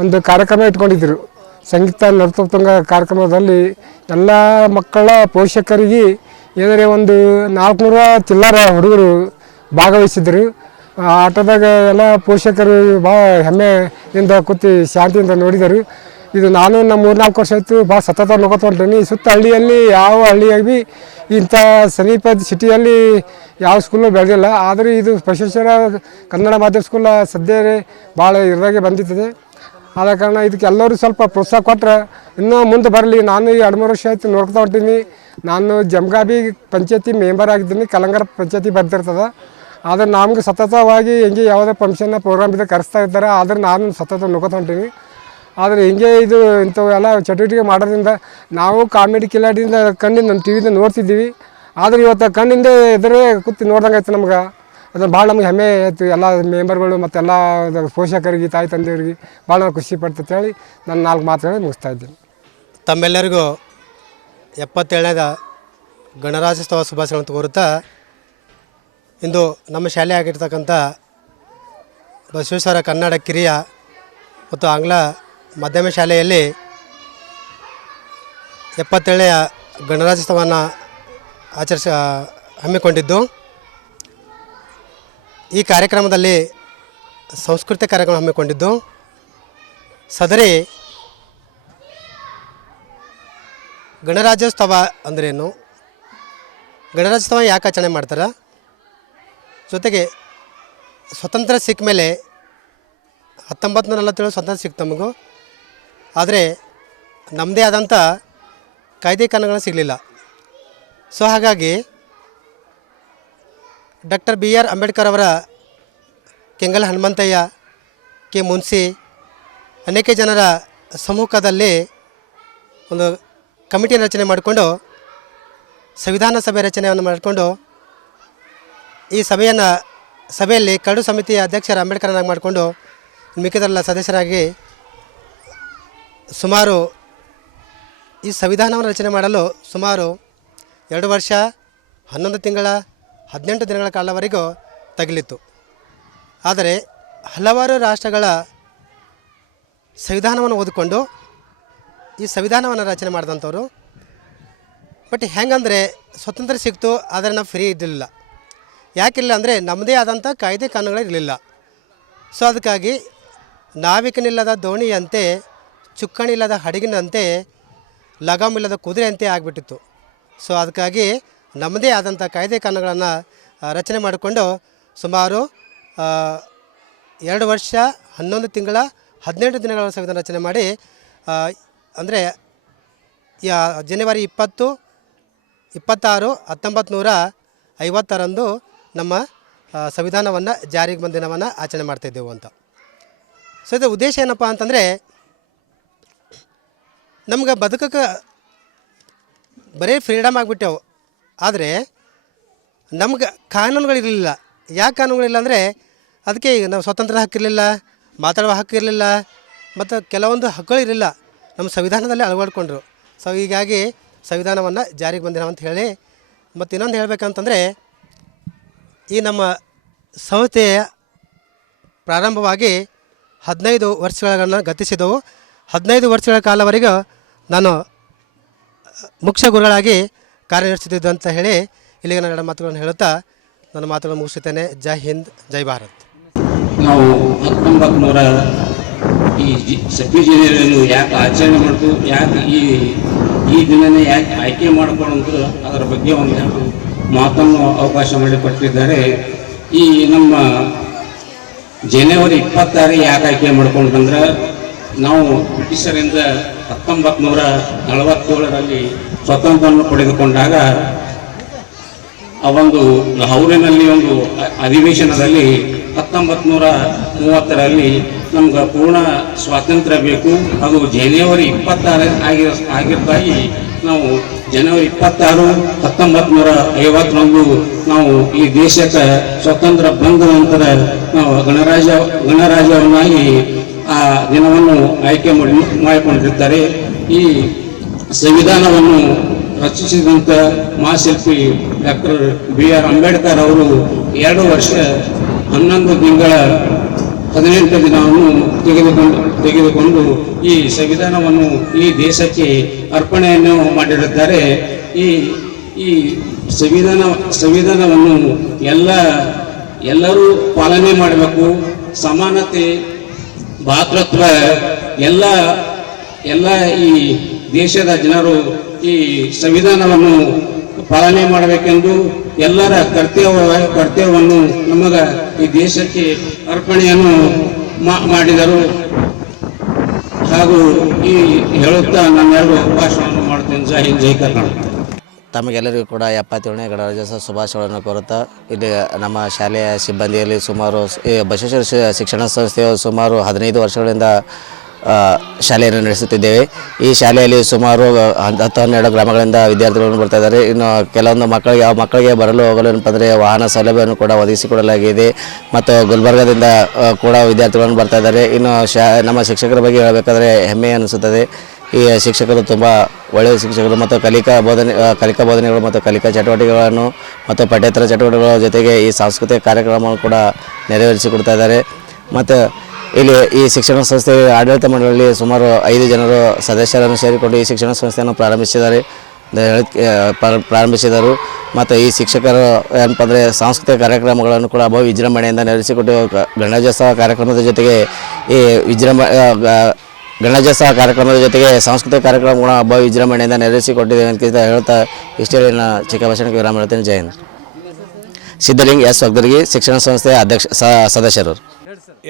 ಒಂದು ಕಾರ್ಯಕ್ರಮ ಇಟ್ಕೊಂಡಿದ್ದರು. ಸಂಗೀತ ನರ್ತೋತ್ಸವ ಕಾರ್ಯಕ್ರಮದಲ್ಲಿ ಎಲ್ಲ ಮಕ್ಕಳ ಪೋಷಕರಿಗೆ ಏನಾರೆ ಒಂದು 400 ಚಿಲ್ಲರ ಹುಡುಗರು ಭಾಗವಹಿಸಿದ್ರು. ಆಟದಾಗ ಎಲ್ಲ ಪೋಷಕರು ಭಾಳ ಹೆಮ್ಮೆಯಿಂದ ಕೂತು ಶಾಂತಿಯಿಂದ ನೋಡಿದರು. ಇದು ನಾನು ನಮ್ಮ 3-4 ವರ್ಷ ಆಯಿತು ಭಾಳ ಸತತ ನೋಡ್ಕೊಂಡ್ರಿ. ಸುತ್ತ ಹಳ್ಳಿಯಲ್ಲಿ ಯಾವ ಹಳ್ಳಿಯಾಗಿ ಇಂಥ ಸಮೀಪದ ಸಿಟಿಯಲ್ಲಿ ಯಾವ ಸ್ಕೂಲು ಬೆಳೆದಿಲ್ಲ. ಆದರೆ ಇದು ಬಸವೇಶ್ವರ ಕನ್ನಡ ಮಾಧ್ಯಮ ಸ್ಕೂಲ ಸದ್ಯ ಭಾಳ ಇದಾಗೆ ಬಂದಿರ್ತದೆ. ಆದ ಕಾರಣ ಇದಕ್ಕೆ ಎಲ್ಲರೂ ಸ್ವಲ್ಪ ಪ್ರೋತ್ಸಾಹ ಕೊಟ್ಟರೆ ಇನ್ನೂ ಮುಂದೆ ಬರಲಿ. ನಾನು ಈ 2-3 ವರ್ಷ ಆಯಿತು ನೋಡ್ತಾ ಹೊಂಟೀನಿ. ನಾನು ಜಮಗಾಬಿ ಪಂಚಾಯತಿ ಮೆಂಬರ್ ಆಗಿದ್ದೀನಿ, ಕಲಂಗರ ಪಂಚಾಯತಿ ಬರ್ತಿರ್ತದೆ. ಆದರೆ ನಮ್ಗೆ ಸತತವಾಗಿ ಹೆಂಗೆ ಯಾವುದೇ ಫಂಕ್ಷನ್ನ ಪ್ರೋಗ್ರಾಮ್ ಇದೆ ಕರೆಸ್ತಾ ಇದ್ದಾರೆ. ಆದರೆ ನಾನು ಸತತ ನೋಡ್ತಾ ಹೊಂಟೀನಿ. ಆದರೆ ಹಿಂಗೆ ಇದು ಇಂಥವೆಲ್ಲ ಚಟುವಟಿಕೆ ಮಾಡೋದ್ರಿಂದ ನಾವು ಕಾಮಿಡಿ ಕಿಲಾಡಿಯಿಂದ ಕಣ್ಣಿಂದ ನಮ್ಮ ಟಿ ವಿಯಿಂದ ನೋಡ್ತಿದ್ದೀವಿ. ಆದರೆ ಇವತ್ತು ಕಣ್ಣಿಂದ ಎದುರೇ ಕೂತು ನೋಡ್ದಂಗೆ ಆಯ್ತು ನಮ್ಗೆ. ಅದನ್ನು ಭಾಳ ನಮ್ಗೆ ಹೆಮ್ಮೆ ಆಯಿತು. ಎಲ್ಲ ಮೆಂಬರ್ಗಳು ಮತ್ತು ಎಲ್ಲ ಪೋಷಕರಿಗೆ ತಾಯಿ ತಂದೆಯವರಿಗೆ ಭಾಳ ಖುಷಿ ಪಡ್ತಂತ ಹೇಳಿ ನಾನು 4 ಮಾತುಗಳು ಮುಗಿಸ್ತಾ ಇದ್ದೀನಿ. ತಮ್ಮೆಲ್ಲರಿಗೂ 77ನೇದ ಗಣರಾಜ್ಯೋತ್ಸವ ಶುಭಾಶಯಗಳನ್ನು ಕೋರುತ್ತಾ, ಇಂದು ನಮ್ಮ ಶಾಲೆ ಆಗಿರ್ತಕ್ಕಂಥ ಬಸವೇಶ್ವರ ಕನ್ನಡ ಕಿರಿಯ ಮತ್ತು ಆಂಗ್ಲ ಮಾಧ್ಯಮ ಶಾಲೆಯಲ್ಲಿ 77ನೇ ಗಣರಾಜ್ಯೋತ್ಸವವನ್ನು ಹಮ್ಮಿಕೊಂಡಿದ್ದು, ಈ ಕಾರ್ಯಕ್ರಮದಲ್ಲಿ ಸಾಂಸ್ಕೃತಿಕ ಕಾರ್ಯಕ್ರಮ ಹಮ್ಮಿಕೊಂಡಿದ್ದು. ಸದರಿ ಗಣರಾಜ್ಯೋತ್ಸವ ಅಂದ್ರೇನು, ಗಣರಾಜ್ಯೋತ್ಸವ ಯಾಕೆ ಆಚರಣೆ ಮಾಡ್ತಾರೆ, ಜೊತೆಗೆ ಸ್ವತಂತ್ರ ಸಿಕ್ಕ ಮೇಲೆ 1947 ಸ್ವತಂತ್ರ ಸಿಕ್ತು ನಮಗೂ. ಆದರೆ ನಮ್ಮದೇ ಆದಂಥ ಕಾಯ್ದೆ ಕಾನೂನುಗಳು ಸಿಗಲಿಲ್ಲ. ಸೊ ಹಾಗಾಗಿ ಡಾಕ್ಟರ್ BR ಅಂಬೇಡ್ಕರ್ ಅವರ ಕೆಂಗಲ್ ಹನುಮಂತಯ್ಯ, ಕೆ ಮುನ್ಸಿ ಅನೇಕ ಜನರ ಸಮ್ಮುಖದಲ್ಲಿ ಒಂದು ಕಮಿಟಿಯನ್ನು ರಚನೆ ಮಾಡಿಕೊಂಡು ಸಂವಿಧಾನ ಸಭೆ ರಚನೆಯನ್ನು ಮಾಡಿಕೊಂಡು ಈ ಸಭೆಯಲ್ಲಿ ಕರಡು ಸಮಿತಿಯ ಅಧ್ಯಕ್ಷರ ಅಂಬೇಡ್ಕರ್ನಾಗಿ ಮಾಡಿಕೊಂಡು ಮಿಕ್ಕಿದರೆಲ್ಲ ಸದಸ್ಯರಾಗಿ ಸುಮಾರು ಈ ಸಂವಿಧಾನವನ್ನು ರಚನೆ ಮಾಡಲು ಸುಮಾರು 2 ವರ್ಷ 11 ತಿಂಗಳ 18 ದಿನಗಳ ಕಾಲವರೆಗೂ ತಗಲಿತ್ತು. ಆದರೆ ಹಲವಾರು ರಾಷ್ಟ್ರಗಳ ಸಂವಿಧಾನವನ್ನು ಓದಿಕೊಂಡು ಈ ಸಂವಿಧಾನವನ್ನು ರಚನೆ ಮಾಡಿದಂಥವ್ರು. ಬಟ್ ಹೆಂಗಂದರೆ ಸ್ವತಂತ್ರ ಸಿಕ್ತು, ಆದರೆ ನಾವು ಫ್ರೀ ಇದ್ದಿಲ್ಲ. ಯಾಕಿಲ್ಲ ಅಂದರೆ ನಮ್ಮದೇ ಆದಂಥ ಕಾಯ್ದೆ ಕಾನೂನುಗಳು ಇರಲಿಲ್ಲ. ಸೊ ಅದಕ್ಕಾಗಿ ನಾವಿಕನಿಲ್ಲದ ದೋಣಿಯಂತೆ, ಚುಕ್ಕಣಿಲ್ಲದ ಹಡಗಿನಂತೆ, ಲಗಾಮಿಲ್ಲದ ಕುದುರೆಯಂತೆ ಆಗಿಬಿಟ್ಟಿತ್ತು. ಸೊ ಅದಕ್ಕಾಗಿ ನಮ್ಮದೇ ಆದಂಥ ಕಾಯ್ದೆ ಕಾನೂನುಗಳನ್ನು ರಚನೆ ಮಾಡಿಕೊಂಡು ಸುಮಾರು 2 ವರ್ಷ 11 ತಿಂಗಳ 18 ದಿನಗಳ ಸಂವಿಧಾನ ರಚನೆ ಮಾಡಿ, ಅಂದರೆ ಜನವರಿ 20, 26, 1950 ನಮ್ಮ ಸಂವಿಧಾನವನ್ನು ಜಾರಿಗೆ ಬಂದ ದಿನವನ್ನು ಆಚರಣೆ ಮಾಡ್ತಾಯಿದ್ದೆವು ಅಂತ. ಸೊ ಇದು ಉದ್ದೇಶ ಏನಪ್ಪ ಅಂತಂದರೆ, ನಮ್ಗೆ ಬದುಕಕ್ಕೆ ಬರೀ ಫ್ರೀಡಮ್ ಆಗಿಬಿಟ್ಟೆವು, ಆದರೆ ನಮ್ಗೆ ಕಾನೂನುಗಳಿರಲಿಲ್ಲ. ಯಾಕೆ ಕಾನೂನುಗಳಿಲ್ಲ ಅಂದರೆ ಅದಕ್ಕೆ ನಾವು ಸ್ವತಂತ್ರ ಹಕ್ಕಿರಲಿಲ್ಲ, ಮಾತಾಡುವ ಹಕ್ಕಿರಲಿಲ್ಲ, ಮತ್ತು ಕೆಲವೊಂದು ಹಕ್ಕುಗಳಿರಲಿಲ್ಲ ನಮ್ಮ ಸಂವಿಧಾನದಲ್ಲಿ ಅಳವಡಿಕೊಂಡ್ರು. ಸೊ ಹೀಗಾಗಿ ಸಂವಿಧಾನವನ್ನು ಜಾರಿಗೆ ಬಂದಿರೋ ಅಂತ ಹೇಳಿ, ಮತ್ತು ಇನ್ನೊಂದು ಹೇಳಬೇಕಂತಂದರೆ, ಈ ನಮ್ಮ ಸಂಸ್ಥೆಯ ಪ್ರಾರಂಭವಾಗಿ 15 ವರ್ಷಗಳನ್ನು ಗತಿಸಿದವು. 15 ವರ್ಷಗಳ ಕಾಲವರೆಗೂ ನಾನು ಮುಖ್ಯ ಗುರುಗಳಾಗಿ ಕಾರ್ಯನಿರ್ವಹಿಸುತ್ತಿದ್ದು ಅಂತ ಹೇಳಿ ಇಲ್ಲಿಗೆ ನನ್ನ ಮಾತುಗಳನ್ನು ಹೇಳುತ್ತಾ ನನ್ನ ಮಾತುಗಳನ್ನು ಮುಗಿಸುತ್ತೇನೆ. ಜೈ ಹಿಂದ್, ಜೈ ಭಾರತ್. ನಾವು 1900 ಈ ಸಭ್ಯ ಜನರನ್ನು ಯಾಕೆ ಆಚರಣೆ ಮಾಡ್ತು, ಯಾಕೆ ಈ ದಿನನೇ ಯಾಕೆ ಆಯ್ಕೆ ಮಾಡಿಕೊಂಡು ಅದರ ಬಗ್ಗೆ ಒಂದು ಮಾತನ್ನು ಅವಕಾಶ ಮಾಡಿಕೊಟ್ಟಿದ್ದಾರೆ. ಈ ನಮ್ಮ ಜನವರಿ 26 ಯಾಕೆ ಆಯ್ಕೆ ಮಾಡ್ಕೊಂಡ್ರಂದ್ರೆ, ನಾವು ಬ್ರಿಟಿಷರಿಂದ 1947 ಸ್ವಾತಂತ್ರ್ಯವನ್ನು ಪಡೆದುಕೊಂಡಾಗ ಆ ಒಂದು ಲಾಹೋರಿನಲ್ಲಿ ಒಂದು ಅಧಿವೇಶನದಲ್ಲಿ 1930 ನಮ್ಗೆ ಪೂರ್ಣ ಸ್ವಾತಂತ್ರ್ಯ ಬೇಕು, ಅದು ಜನವರಿ 26 ಆಗಿದ್ದಾಗಿ ನಾವು ಜನವರಿ 26, 1950 ನಾವು ಈ ದೇಶಕ್ಕೆ ಸ್ವಾತಂತ್ರ್ಯ ಬಂದ ನಂತರ ನಾವು ಗಣರಾಜ್ಯವನ್ನಾಗಿ ಆ ದಿನವನ್ನು ಆಯ್ಕೆ ಮಾಡಿಕೊಂಡಿರ್ತಾರೆ. ಈ ಸಂವಿಧಾನವನ್ನು ರಚಿಸಿದಂಥ ಮಹಾಶಿಲ್ಪಿ ಡಾಕ್ಟರ್ BR ಅಂಬೇಡ್ಕರ್ ಅವರು 2 ವರ್ಷ 11 ತಿಂಗಳ 18 ದಿನವನ್ನು ತೆಗೆದುಕೊಂಡು ಈ ಸಂವಿಧಾನವನ್ನು ಈ ದೇಶಕ್ಕೆ ಅರ್ಪಣೆಯನ್ನು ಮಾಡಿರುತ್ತಾರೆ. ಈ ಸಂವಿಧಾನವನ್ನು ಎಲ್ಲರೂ ಪಾಲನೆ ಮಾಡಬೇಕು. ಸಮಾನತೆ, ಭಾತೃತ್ವ ಎಲ್ಲ ಈ ದೇಶದ ಜನರು ಈ ಸಂವಿಧಾನವನ್ನು ಪಾಲನೆ ಮಾಡಬೇಕೆಂದು ಎಲ್ಲರ ಕರ್ತವ್ಯವನ್ನು ನಮಗ ಈ ದೇಶಕ್ಕೆ ಅರ್ಪಣೆಯನ್ನು ಮಾಡಿದರು. ಹಾಗೂ ಈ ಹೇಳುತ್ತಾ ನಾನೆರಡು ಭಾಷಣವನ್ನು ಮಾಡ್ತೇನೆ. ಜೈ ಹಿಂದ್, ಜೈ ಕರ್ನಾಟಕ. ತಮಗೆಲ್ಲರಿಗೂ ಕೂಡ 77ನೇ ಗಣರಾಜ್ಯೋತ್ಸವ ಶುಭಾಶಯಗಳನ್ನು ಕೋರುತ್ತಾ, ಇಲ್ಲಿ ನಮ್ಮ ಶಾಲೆಯ ಸಿಬ್ಬಂದಿಯಲ್ಲಿ ಸುಮಾರು ಬಸವೇಶ್ವರ ಶಿಕ್ಷಣ ಸಂಸ್ಥೆಯು ಸುಮಾರು 15 ವರ್ಷಗಳಿಂದ ಶಾಲೆಯನ್ನು ನಡೆಸುತ್ತಿದ್ದೇವೆ. ಈ ಶಾಲೆಯಲ್ಲಿ ಸುಮಾರು 10-12 ಗ್ರಾಮಗಳಿಂದ ವಿದ್ಯಾರ್ಥಿಗಳನ್ನು ಬರ್ತಾ ಇದ್ದಾರೆ. ಇನ್ನು ಕೆಲವೊಂದು ಮಕ್ಕಳಿಗೆ ಬರಲು ಹೋಗಲು ಏನಪ್ಪ ಅಂದರೆ ವಾಹನ ಸೌಲಭ್ಯವನ್ನು ಕೂಡ ಒದಗಿಸಿಕೊಡಲಾಗಿದೆ. ಮತ್ತು ಗುಲ್ಬರ್ಗದಿಂದ ಕೂಡ ವಿದ್ಯಾರ್ಥಿಗಳನ್ನು ಬರ್ತಾ ಇದ್ದಾರೆ. ಇನ್ನು ನಮ್ಮ ಶಿಕ್ಷಕರ ಬಗ್ಗೆ ಹೇಳಬೇಕಾದ್ರೆ ಹೆಮ್ಮೆ ಅನಿಸುತ್ತದೆ. ಈ ಶಿಕ್ಷಕರು ತುಂಬ ಒಳ್ಳೆಯ ಶಿಕ್ಷಕರು ಮತ್ತು ಕಲಿಕಾ ಬೋಧನೆಗಳು ಮತ್ತು ಕಲಿಕಾ ಚಟುವಟಿಕೆಗಳನ್ನು ಮತ್ತು ಪಠ್ಯೇತರ ಚಟುವಟಿಕೆಗಳ ಜೊತೆಗೆ ಈ ಸಾಂಸ್ಕೃತಿಕ ಕಾರ್ಯಕ್ರಮವನ್ನು ಕೂಡ ನೆರವೇರಿಸಿಕೊಡ್ತಾ ಇದ್ದಾರೆ. ಮತ್ತು ಇಲ್ಲಿ ಈ ಶಿಕ್ಷಣ ಸಂಸ್ಥೆ ಆಡಳಿತ ಮಂಡಳಿಯಲ್ಲಿ ಸುಮಾರು 5 ಜನರು ಸದಸ್ಯರನ್ನು ಸೇರಿಕೊಂಡು ಈ ಶಿಕ್ಷಣ ಸಂಸ್ಥೆಯನ್ನು ಪ್ರಾರಂಭಿಸಿದ್ದಾರೆ. ಪ್ರಾರಂಭಿಸಿದರು. ಮತ್ತು ಈ ಶಿಕ್ಷಕರು ಏನಪ್ಪ ಅಂದರೆ ಸಾಂಸ್ಕೃತಿಕ ಕಾರ್ಯಕ್ರಮಗಳನ್ನು ಕೂಡ ಬಹು ವಿಜೃಂಭಣೆಯಿಂದ ನಡೆಸಿಕೊಟ್ಟು ಗಣರಾಜ್ಯೋತ್ಸವ ಕಾರ್ಯಕ್ರಮದ ಜೊತೆಗೆ ಈ ಗಣರಾಜ್ಯೋತ್ಸವ ಕಾರ್ಯಕ್ರಮದ ಜೊತೆಗೆ ಸಾಂಸ್ಕೃತಿಕ ಕಾರ್ಯಕ್ರಮಗಳ ಬಹು ವಿಜೃಂಭಣೆಯಿಂದ ನೆರವೇರಿಸಿಕೊಟ್ಟಿದ್ದೇವೆ ಅಂತ ಹೇಳ್ತಾ ಇಷ್ಟೇ ನನ್ನ ಚಿಕ್ಕ ಭಾಷಣಕ್ಕೆ ವಿರಾಮ ಹೇಳ್ತೇನೆ. ಜೈ ಹಿಂದ್. ಸಿದ್ಧಲಿಂಗ್ ಎಸ್ ವಗ್ದರ್ಗಿ, ಶಿಕ್ಷಣ ಸಂಸ್ಥೆಯ ಸದಸ್ಯರು.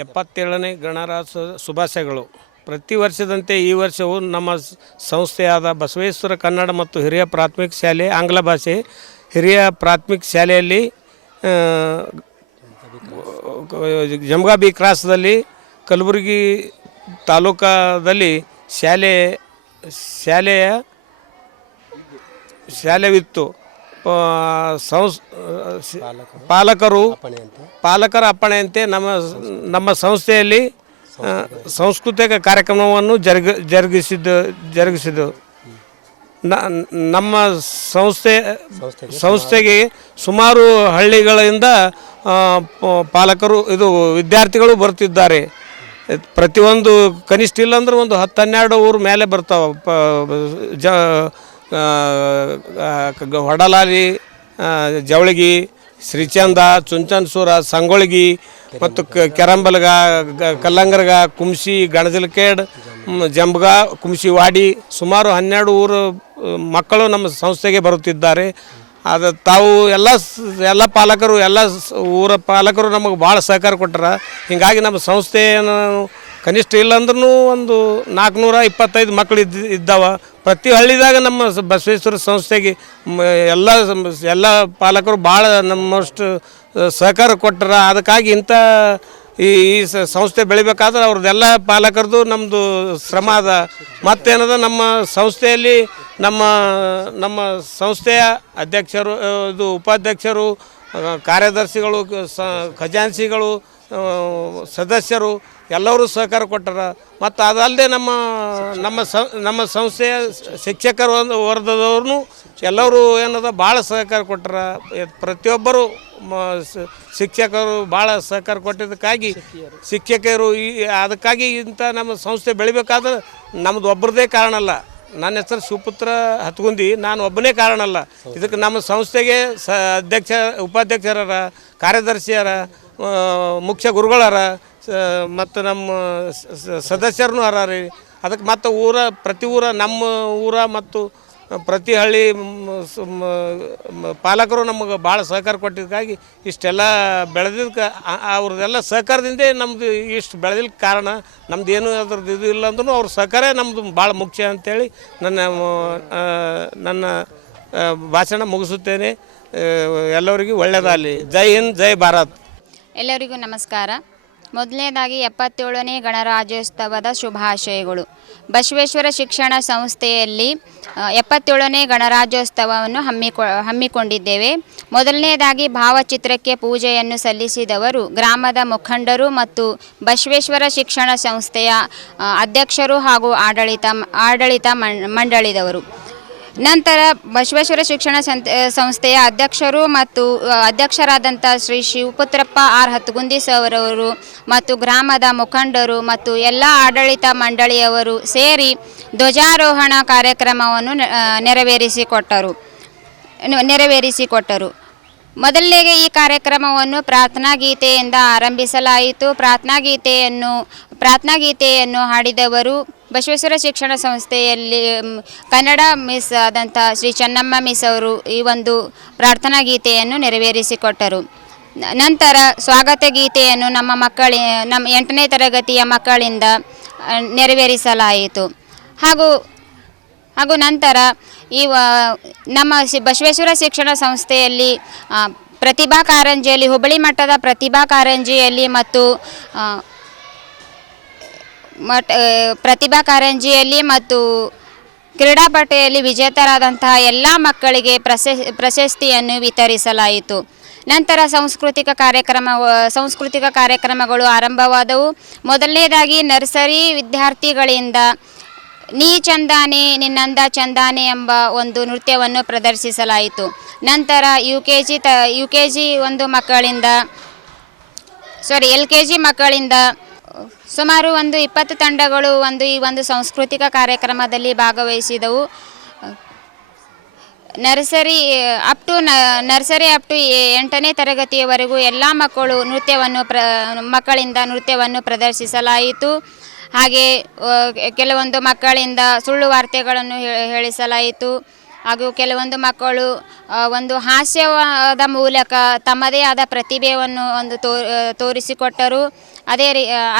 77ನೇ ಗಣರಾಜ್ಯೋತ್ಸವ ಶುಭಾಶಯಗಳು. ಪ್ರತಿ ವರ್ಷದಂತೆ ಈ ವರ್ಷವೂ ನಮ್ಮ ಸಂಸ್ಥೆಯಾದ ಬಸವೇಶ್ವರ ಕನ್ನಡ ಮತ್ತು ಹಿರಿಯ ಪ್ರಾಥಮಿಕ ಶಾಲೆ ಆಂಗ್ಲ ಭಾಷೆ ಹಿರಿಯ ಪ್ರಾಥಮಿಕ ಶಾಲೆಯಲ್ಲಿ ಜಮಗಾ ಬಿ ಕ್ರಾಸ್ದಲ್ಲಿ ಕಲಬುರಗಿ ತಾಲೂಕಾದಲ್ಲಿ ಶಾಲೆವಿತ್ತು. ಪಾಲಕರ ಅಪ್ಪಣೆಯಂತೆ ನಮ್ಮ ಸಂಸ್ಥೆಯಲ್ಲಿ ಸಾಂಸ್ಕೃತಿಕ ಕಾರ್ಯಕ್ರಮವನ್ನು ಜರುಗಿಸಿದ್ದು. ನಮ್ಮ ಸಂಸ್ಥೆಗೆ ಸುಮಾರು ಹಳ್ಳಿಗಳಿಂದ ಪಾಲಕರು ವಿದ್ಯಾರ್ಥಿಗಳು ಬರುತ್ತಿದ್ದಾರೆ. ಪ್ರತಿಯೊಂದು ಕನಿಷ್ಠ ಇಲ್ಲಾಂದ್ರೆ ಒಂದು 10-12 ಊರು ಮೇಲೆ ಬರ್ತಾವೆ. ಹೊಡಲಾಲಿ, ಜವಳಗಿ, ಶ್ರೀಚಂದ, ಚುಂಚನಸೂರ, ಸಂಗೊಳಗಿ ಮತ್ತು ಕೆರಂಬಲಗ, ಕಲ್ಲಂಗರಗ, ಕುಮ್ಸಿ, ಗಣಜಲಕೇಡ್, ಜಂಬಗ, ಕುಮ್ಸಿ ವಾಡಿ ಸುಮಾರು 12 ಊರು ಮಕ್ಕಳು ನಮ್ಮ ಸಂಸ್ಥೆಗೆ ಬರುತ್ತಿದ್ದಾರೆ. ಅದು ತಾವು ಎಲ್ಲ ಪಾಲಕರು ಊರ ಪಾಲಕರು ನಮಗೆ ಭಾಳ ಸಹಕಾರ ಕೊಟ್ಟರು. ಹೀಗಾಗಿ ನಮ್ಮ ಸಂಸ್ಥೆಯನ್ನು ಕನಿಷ್ಠ ಇಲ್ಲಾಂದ್ರೂ ಒಂದು 425 ಮಕ್ಕಳು ಇದ್ದಾವೆ. ಪ್ರತಿ ಹಳ್ಳಿದಾಗ ನಮ್ಮ ಬಸವೇಶ್ವರ ಸಂಸ್ಥೆಗೆ ಎಲ್ಲ ಪಾಲಕರು ಭಾಳ ನಮ್ಮಷ್ಟು ಸಹಕಾರ ಕೊಟ್ಟರು. ಅದಕ್ಕಾಗಿ ಈ ಸಂಸ್ಥೆ ಬೆಳಿಬೇಕಾದ್ರೆ ಅವ್ರದ್ದೆಲ್ಲ ಪಾಲಕರದು ನಮ್ಮದು ಶ್ರಮ ಅದ. ಮತ್ತೇನದ ನಮ್ಮ ಸಂಸ್ಥೆಯಲ್ಲಿ ನಮ್ಮ ಸಂಸ್ಥೆಯ ಅಧ್ಯಕ್ಷರು, ಉಪಾಧ್ಯಕ್ಷರು, ಕಾರ್ಯದರ್ಶಿಗಳು, ಖಜಾನ್ಸಿಗಳು, ಸದಸ್ಯರು ಎಲ್ಲರೂ ಸಹಕಾರ ಕೊಟ್ಟರ. ಮತ್ತು ಅದಲ್ಲದೆ ನಮ್ಮ ಸಂಸ್ಥೆಯ ಶಿಕ್ಷಕರು ವರ್ಗದವ್ರು ಎಲ್ಲರೂ ಏನದ ಭಾಳ ಸಹಕಾರ ಕೊಟ್ಟರ. ಪ್ರತಿಯೊಬ್ಬರು ಶಿಕ್ಷಕರು ಭಾಳ ಸಹಕಾರ ಕೊಟ್ಟಿದ್ದಕ್ಕಾಗಿ ಶಿಕ್ಷಕರು ಅದಕ್ಕಾಗಿ ನಮ್ಮ ಸಂಸ್ಥೆ ಬೆಳಿಬೇಕಾದ್ರೆ ನಮ್ಮದು ಒಬ್ಬರದೇ ಕಾರಣ ಅಲ್ಲ. ನನ್ನ ಹೆಸರು ಶಿವಪುತ್ರ ಹತ್ಗುಂದಿ, ನಾನು ಒಬ್ಬನೇ ಕಾರಣ ಅಲ್ಲ. ಇದಕ್ಕೆ ನಮ್ಮ ಸಂಸ್ಥೆಗೆ ಉಪಾಧ್ಯಕ್ಷರ, ಕಾರ್ಯದರ್ಶಿಯರ, ಮುಖ್ಯ ಗುರುಗಳರ ಮತ್ತು ನಮ್ಮ ಸದಸ್ಯರನ್ನು ಹರಾರಿ. ಅದಕ್ಕೆ ಮತ್ತು ಪ್ರತಿ ನಮ್ಮ ಊರ ಮತ್ತು ಪ್ರತಿ ಹಳ್ಳಿ ಪಾಲಕರು ನಮಗೆ ಭಾಳ ಸಹಕಾರ ಕೊಟ್ಟಿದ್ದಕ್ಕಾಗಿ ಇಷ್ಟೆಲ್ಲ ಬೆಳೆದಿದ್ದಕ್ಕೆ ಅವ್ರದ್ದೆಲ್ಲ ಸಹಕಾರದಿಂದೇ ನಮ್ಮದು ಇಷ್ಟು ಬೆಳೆದಿಲ್ಲ ಕಾರಣ. ನಮ್ದು ಏನು ಅದ್ರದ್ದು ಇದು ಇಲ್ಲ ಅಂದ್ರೂ ಅವ್ರ ಸಹಕಾರ ನಮ್ಮದು ಭಾಳ ಮುಖ್ಯ ಅಂಥೇಳಿ ನನ್ನ ಭಾಷಣ ಮುಗಿಸುತ್ತೇನೆ. ಎಲ್ಲರಿಗೂ ಒಳ್ಳೆಯದಾಗಲಿ. ಜೈ ಹಿಂದ್, ಜೈ ಭಾರತ್. ಎಲ್ಲರಿಗೂ ನಮಸ್ಕಾರ. ಮೊದಲನೇದಾಗಿ 77ನೇ ಗಣರಾಜ್ಯೋತ್ಸವದ ಶುಭಾಶಯಗಳು. ಬಸವೇಶ್ವರ ಶಿಕ್ಷಣ ಸಂಸ್ಥೆಯಲ್ಲಿ 77ನೇ ಗಣರಾಜ್ಯೋತ್ಸವವನ್ನು ಹಮ್ಮಿಕೊಂಡಿದ್ದೇವೆ. ಮೊದಲನೇದಾಗಿ ಭಾವಚಿತ್ರಕ್ಕೆ ಪೂಜೆಯನ್ನು ಸಲ್ಲಿಸಿದವರು ಗ್ರಾಮದ ಮುಖಂಡರು ಮತ್ತು ಬಸವೇಶ್ವರ ಶಿಕ್ಷಣ ಸಂಸ್ಥೆಯ ಅಧ್ಯಕ್ಷರು ಹಾಗೂ ಆಡಳಿತ ಮಂಡಳಿದವರು. ನಂತರ ಬಸವೇಶ್ವರ ಶಿಕ್ಷಣ ಸಂಸ್ಥೆಯ ಅಧ್ಯಕ್ಷರು ಮತ್ತು ಅಧ್ಯಕ್ಷರಾದಂಥ ಶ್ರೀ ಶಿವಪುತ್ರಪ್ಪ ಆರ್ ಹತ್ಗುಂದಿ ಅವರವರು ಮತ್ತು ಗ್ರಾಮದ ಮುಖಂಡರು ಮತ್ತು ಎಲ್ಲ ಆಡಳಿತ ಮಂಡಳಿಯವರು ಸೇರಿ ಧ್ವಜಾರೋಹಣ ಕಾರ್ಯಕ್ರಮವನ್ನು ನೆರವೇರಿಸಿಕೊಟ್ಟರು. ಮೊದಲಿಗೆ ಈ ಕಾರ್ಯಕ್ರಮವನ್ನು ಪ್ರಾರ್ಥನಾ ಗೀತೆಯಿಂದ ಆರಂಭಿಸಲಾಯಿತು. ಪ್ರಾರ್ಥನಾ ಗೀತೆಯನ್ನು ಹಾಡಿದವರು ಬಸವೇಶ್ವರ ಶಿಕ್ಷಣ ಸಂಸ್ಥೆಯಲ್ಲಿ ಕನ್ನಡ ಮಿಸ್ ಆದಂಥ ಶ್ರೀ ಚೆನ್ನಮ್ಮ ಮಿಸ್ ಅವರು ಈ ಒಂದು ಪ್ರಾರ್ಥನಾ ಗೀತೆಯನ್ನು ನೆರವೇರಿಸಿಕೊಟ್ಟರು. ನಂತರ ಸ್ವಾಗತ ಗೀತೆಯನ್ನು ನಮ್ಮ 8ನೇ ತರಗತಿಯ ಮಕ್ಕಳಿಂದ ನೆರವೇರಿಸಲಾಯಿತು. ಹಾಗೂ ನಂತರ ನಮ್ಮ ಬಸವೇಶ್ವರ ಶಿಕ್ಷಣ ಸಂಸ್ಥೆಯಲ್ಲಿ ಪ್ರತಿಭಾ ಕಾರಂಜಿಯಲ್ಲಿ ಹುಬ್ಬಳ್ಳಿ ಮಟ್ಟದ ಪ್ರತಿಭಾ ಕಾರಂಜಿಯಲ್ಲಿ ಮತ್ತು ಕ್ರೀಡಾಪಟುಯಲ್ಲಿ ವಿಜೇತರಾದಂತಹ ಎಲ್ಲ ಮಕ್ಕಳಿಗೆ ಪ್ರಶಸ್ತಿಯನ್ನು ವಿತರಿಸಲಾಯಿತು. ನಂತರ ಸಾಂಸ್ಕೃತಿಕ ಕಾರ್ಯಕ್ರಮಗಳು ಆರಂಭವಾದವು. ಮೊದಲನೇದಾಗಿ ನರ್ಸರಿ ವಿದ್ಯಾರ್ಥಿಗಳಿಂದ ನೀ ಚಂದಾನೆ ನಿನ್ನಂದ ಚಂದಾನೆ ಎಂಬ ಒಂದು ನೃತ್ಯವನ್ನು ಪ್ರದರ್ಶಿಸಲಾಯಿತು. ನಂತರ LKG ಮಕ್ಕಳಿಂದ ಸುಮಾರು 20 ತಂಡಗಳು ಈ ಒಂದು ಸಾಂಸ್ಕೃತಿಕ ಕಾರ್ಯಕ್ರಮದಲ್ಲಿ ಭಾಗವಹಿಸಿದವು. ನರ್ಸರಿ ಅಪ್ ಟು 8ನೇ ತರಗತಿಯವರೆಗೂ ಎಲ್ಲ ಮಕ್ಕಳು ಮಕ್ಕಳಿಂದ ನೃತ್ಯವನ್ನು ಪ್ರದರ್ಶಿಸಲಾಯಿತು. ಹಾಗೆ ಕೆಲವೊಂದು ಮಕ್ಕಳಿಂದ ಸುಳ್ಳು ವಾರ್ತೆಗಳನ್ನು ಹೇಳಿಸಲಾಯಿತು. ಹಾಗೂ ಕೆಲವೊಂದು ಮಕ್ಕಳು ಒಂದು ಹಾಸ್ಯದ ಮೂಲಕ ತಮ್ಮದೇ ಆದ ಪ್ರತಿಭೆಯನ್ನು ತೋರಿಸಿಕೊಟ್ಟರು.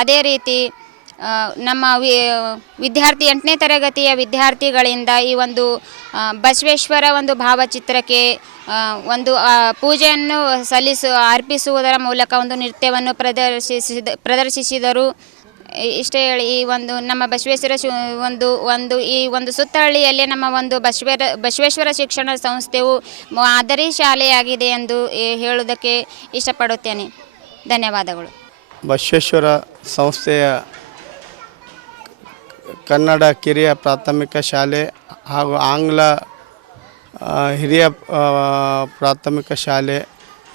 ಅದೇ ರೀತಿ ನಮ್ಮ ವಿದ್ಯಾರ್ಥಿ 8ನೇ ತರಗತಿಯ ವಿದ್ಯಾರ್ಥಿಗಳಿಂದ ಈ ಒಂದು ಬಸವೇಶ್ವರ ಒಂದು ಭಾವಚಿತ್ರಕ್ಕೆ ಒಂದು ಪೂಜೆಯನ್ನು ಅರ್ಪಿಸುವುದರ ಮೂಲಕ ಒಂದು ನೃತ್ಯವನ್ನು ಪ್ರದರ್ಶಿಸಿದರು. ಇಷ್ಟೇ ಹೇಳಿ ಈ ಒಂದು ನಮ್ಮ ಬಸವೇಶ್ವರ ಈ ಒಂದು ಸುತ್ತಹಳ್ಳಿಯಲ್ಲಿ ನಮ್ಮ ಒಂದು ಬಸವೇಶ್ವರ ಶಿಕ್ಷಣ ಸಂಸ್ಥೆಯು ಮಾದರಿ ಶಾಲೆಯಾಗಿದೆ ಎಂದು ಹೇಳುವುದಕ್ಕೆ ಇಷ್ಟಪಡುತ್ತೇನೆ. ಧನ್ಯವಾದಗಳು. ಬಸವೇಶ್ವರ ಸಂಸ್ಥೆಯ ಕನ್ನಡ ಕಿರಿಯ ಪ್ರಾಥಮಿಕ ಶಾಲೆ ಹಾಗೂ ಆಂಗ್ಲ ಹಿರಿಯ ಪ್ರಾಥಮಿಕ ಶಾಲೆ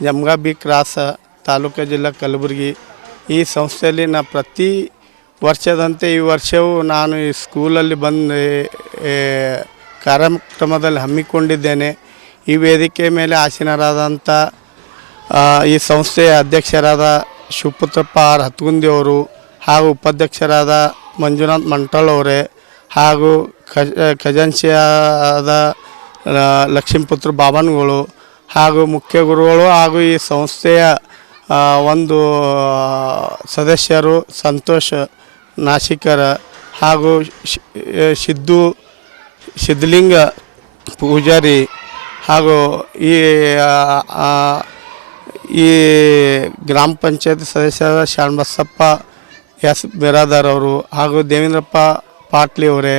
ಜಮ್ಗಾ ಬಿ ಕ್ರಾಸ್ ತಾಲೂಕು ಜಿಲ್ಲಾ ಕಲಬುರಗಿ. ಈ ಸಂಸ್ಥೆಯಲ್ಲಿ ಪ್ರತಿ ವರ್ಷದಂತೆ ಈ ವರ್ಷವೂ ನಾನು ಈ ಸ್ಕೂಲಲ್ಲಿ ಬಂದು ಕಾರ್ಯಕ್ರಮದಲ್ಲಿ ಹಮ್ಮಿಕೊಂಡಿದ್ದೇನೆ. ಈ ವೇದಿಕೆ ಮೇಲೆ ಆಸೀನರಾದಂಥ ಈ ಸಂಸ್ಥೆಯ ಅಧ್ಯಕ್ಷರಾದ ಶಿವಪುತ್ರಪ್ಪ ಆರ್ ಹತ್ಗುಂದಿ ಅವರು ಹಾಗೂ ಉಪಾಧ್ಯಕ್ಷರಾದ ಮಂಜುನಾಥ್ ಮಂಟಲ್ ಅವರೇ ಹಾಗೂ ಖಜಾಂಚಿಯಾದ ಲಕ್ಷ್ಮೀಪುತ್ರ ಬಾಬನ್ಗಳು ಹಾಗೂ ಮುಖ್ಯ ಗುರುಗಳು ಹಾಗೂ ಈ ಸಂಸ್ಥೆಯ ಒಂದು ಸದಸ್ಯರು ಸಂತೋಷ್ ನಾಶಿಕರ ಹಾಗೂ ಸಿದ್ಧಲಿಂಗ ಪೂಜಾರಿ ಹಾಗೂ ಈ ಗ್ರಾಮ ಪಂಚಾಯತ್ ಸದಸ್ಯರಾದ ಶಾಣಬಸಪ್ಪ ಎಸ್ ಬಿರಾದಾರ್ ಅವರು ಹಾಗೂ ದೇವೇಂದ್ರಪ್ಪ ಪಾಟ್ಲಿ ಅವರೇ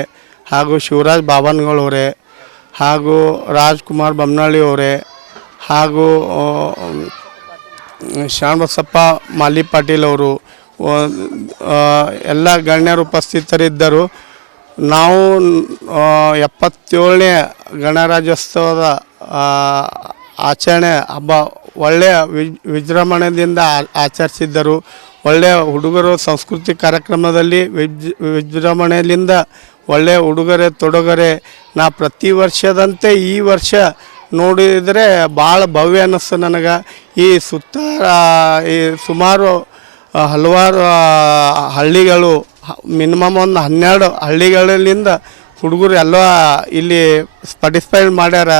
ಹಾಗೂ ಶಿವರಾಜ್ ಬಾಬನ್ಗಳವರೇ ಹಾಗೂ ರಾಜ್ಕುಮಾರ್ ಬೊಮ್ಮನಹಳ್ಳಿ ಅವರೇ ಹಾಗೂ ಶಾಣಬಸಪ್ಪ ಮಾಲಿ ಪಾಟೀಲ್ ಅವರು ಎಲ್ಲ ಗಣ್ಯರು ಉಪಸ್ಥಿತರಿದ್ದರು. ನಾವು 77ನೇ ಗಣರಾಜ್ಯೋತ್ಸವದ ಆಚರಣೆ ಹಬ್ಬ ಒಳ್ಳೆಯ ವಿಜೃಂಭಣೆಯಿಂದ ಆಚರಿಸಿದ್ದರು. ಒಳ್ಳೆಯ ಹುಡುಗರು ಸಾಂಸ್ಕೃತಿಕ ಕಾರ್ಯಕ್ರಮದಲ್ಲಿ ವಿಜೃಂಭಣೆಯಿಂದ ಒಳ್ಳೆಯ ಉಡುಗೊರೆ ತೊಡುಗೊರೆ ಪ್ರತಿ ವರ್ಷದಂತೆ ಈ ವರ್ಷ ನೋಡಿದರೆ ಭಾಳ ಭವ್ಯ ಅನ್ನಿಸ್ತು ನನಗೆ. ಈ ಸುತ್ತ ಈ ಸುಮಾರು ಹಲವಾರು ಹಳ್ಳಿಗಳು ಮಿನಿಮಮ್ ಒಂದು 12 ಹಳ್ಳಿಗಳಿಂದ ಹುಡುಗರು ಎಲ್ಲ ಇಲ್ಲಿ ಪಾರ್ಟಿಸಿಪೇಟ್ ಮಾಡ್ಯಾರ.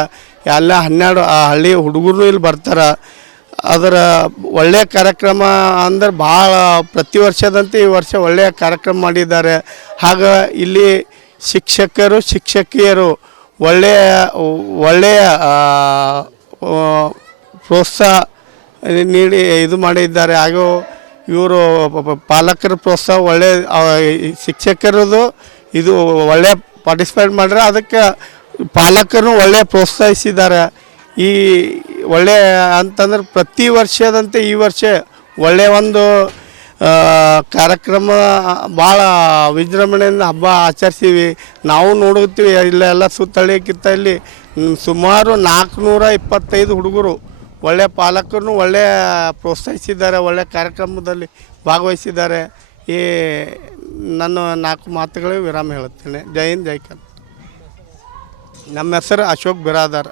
ಎಲ್ಲ 12 ಹಳ್ಳಿ ಹುಡುಗರು ಇಲ್ಲಿ ಬರ್ತಾರೆ. ಅದರ ಒಳ್ಳೆಯ ಕಾರ್ಯಕ್ರಮ ಅಂದ್ರೆ ಭಾಳ ಪ್ರತಿ ವರ್ಷದಂತೆ ಈ ವರ್ಷ ಒಳ್ಳೆಯ ಕಾರ್ಯಕ್ರಮ ಮಾಡಿದ್ದಾರೆ. ಆಗ ಇಲ್ಲಿ ಶಿಕ್ಷಕರು ಶಿಕ್ಷಕಿಯರು ಒಳ್ಳೆಯ ಪ್ರೋತ್ಸಾಹ ನೀಡಿ ಇದು ಮಾಡಿದ್ದಾರೆ. ಹಾಗೂ ಇವರು ಪಾಲಕರ ಪ್ರೋತ್ಸಾಹ ಒಳ್ಳೆಯ ಶಿಕ್ಷಕರದು ಇದು ಒಳ್ಳೆಯ ಪಾರ್ಟಿಸಿಪೇಟ್ ಮಾಡ್ರೆ ಅದಕ್ಕೆ ಪಾಲಕರು ಒಳ್ಳೆಯ ಪ್ರೋತ್ಸಾಹಿಸಿದ್ದಾರೆ. ಈ ಒಳ್ಳೆಯ ಅಂತಂದ್ರೆ ಪ್ರತಿ ವರ್ಷದಂತೆ ಈ ವರ್ಷ ಒಳ್ಳೆಯ ಒಂದು ಕಾರ್ಯಕ್ರಮ ಭಾಳ ವಿಜೃಂಭಣೆಯಿಂದ ಹಬ್ಬ ಆಚರಿಸ್ತೀವಿ. ನಾವು ನೋಡುತ್ತೀವಿ ಇಲ್ಲೆಲ್ಲ ಸುತ್ತಳಿಯಕ್ಕಿಂತ ಇಲ್ಲಿ ಸುಮಾರು 425 ಹುಡುಗರು ಒಳ್ಳೆಯ ಪಾಲಕರನ್ನು ಒಳ್ಳೆಯ ಪ್ರೋತ್ಸಾಹಿಸಿದ್ದಾರೆ, ಒಳ್ಳೆಯ ಕಾರ್ಯಕ್ರಮದಲ್ಲಿ ಭಾಗವಹಿಸಿದ್ದಾರೆ. ಈ ನನ್ನ 4 ಮಾತುಗಳಿಗೆ ವಿರಾಮ ಹೇಳುತ್ತೇನೆ. ಜೈ ಹಿಂದ್ ಜೈ ಕರ್ನಾಟಕ. ನಮ್ಮ ಹೆಸರು ಅಶೋಕ್ ಬಿರಾದಾರ್.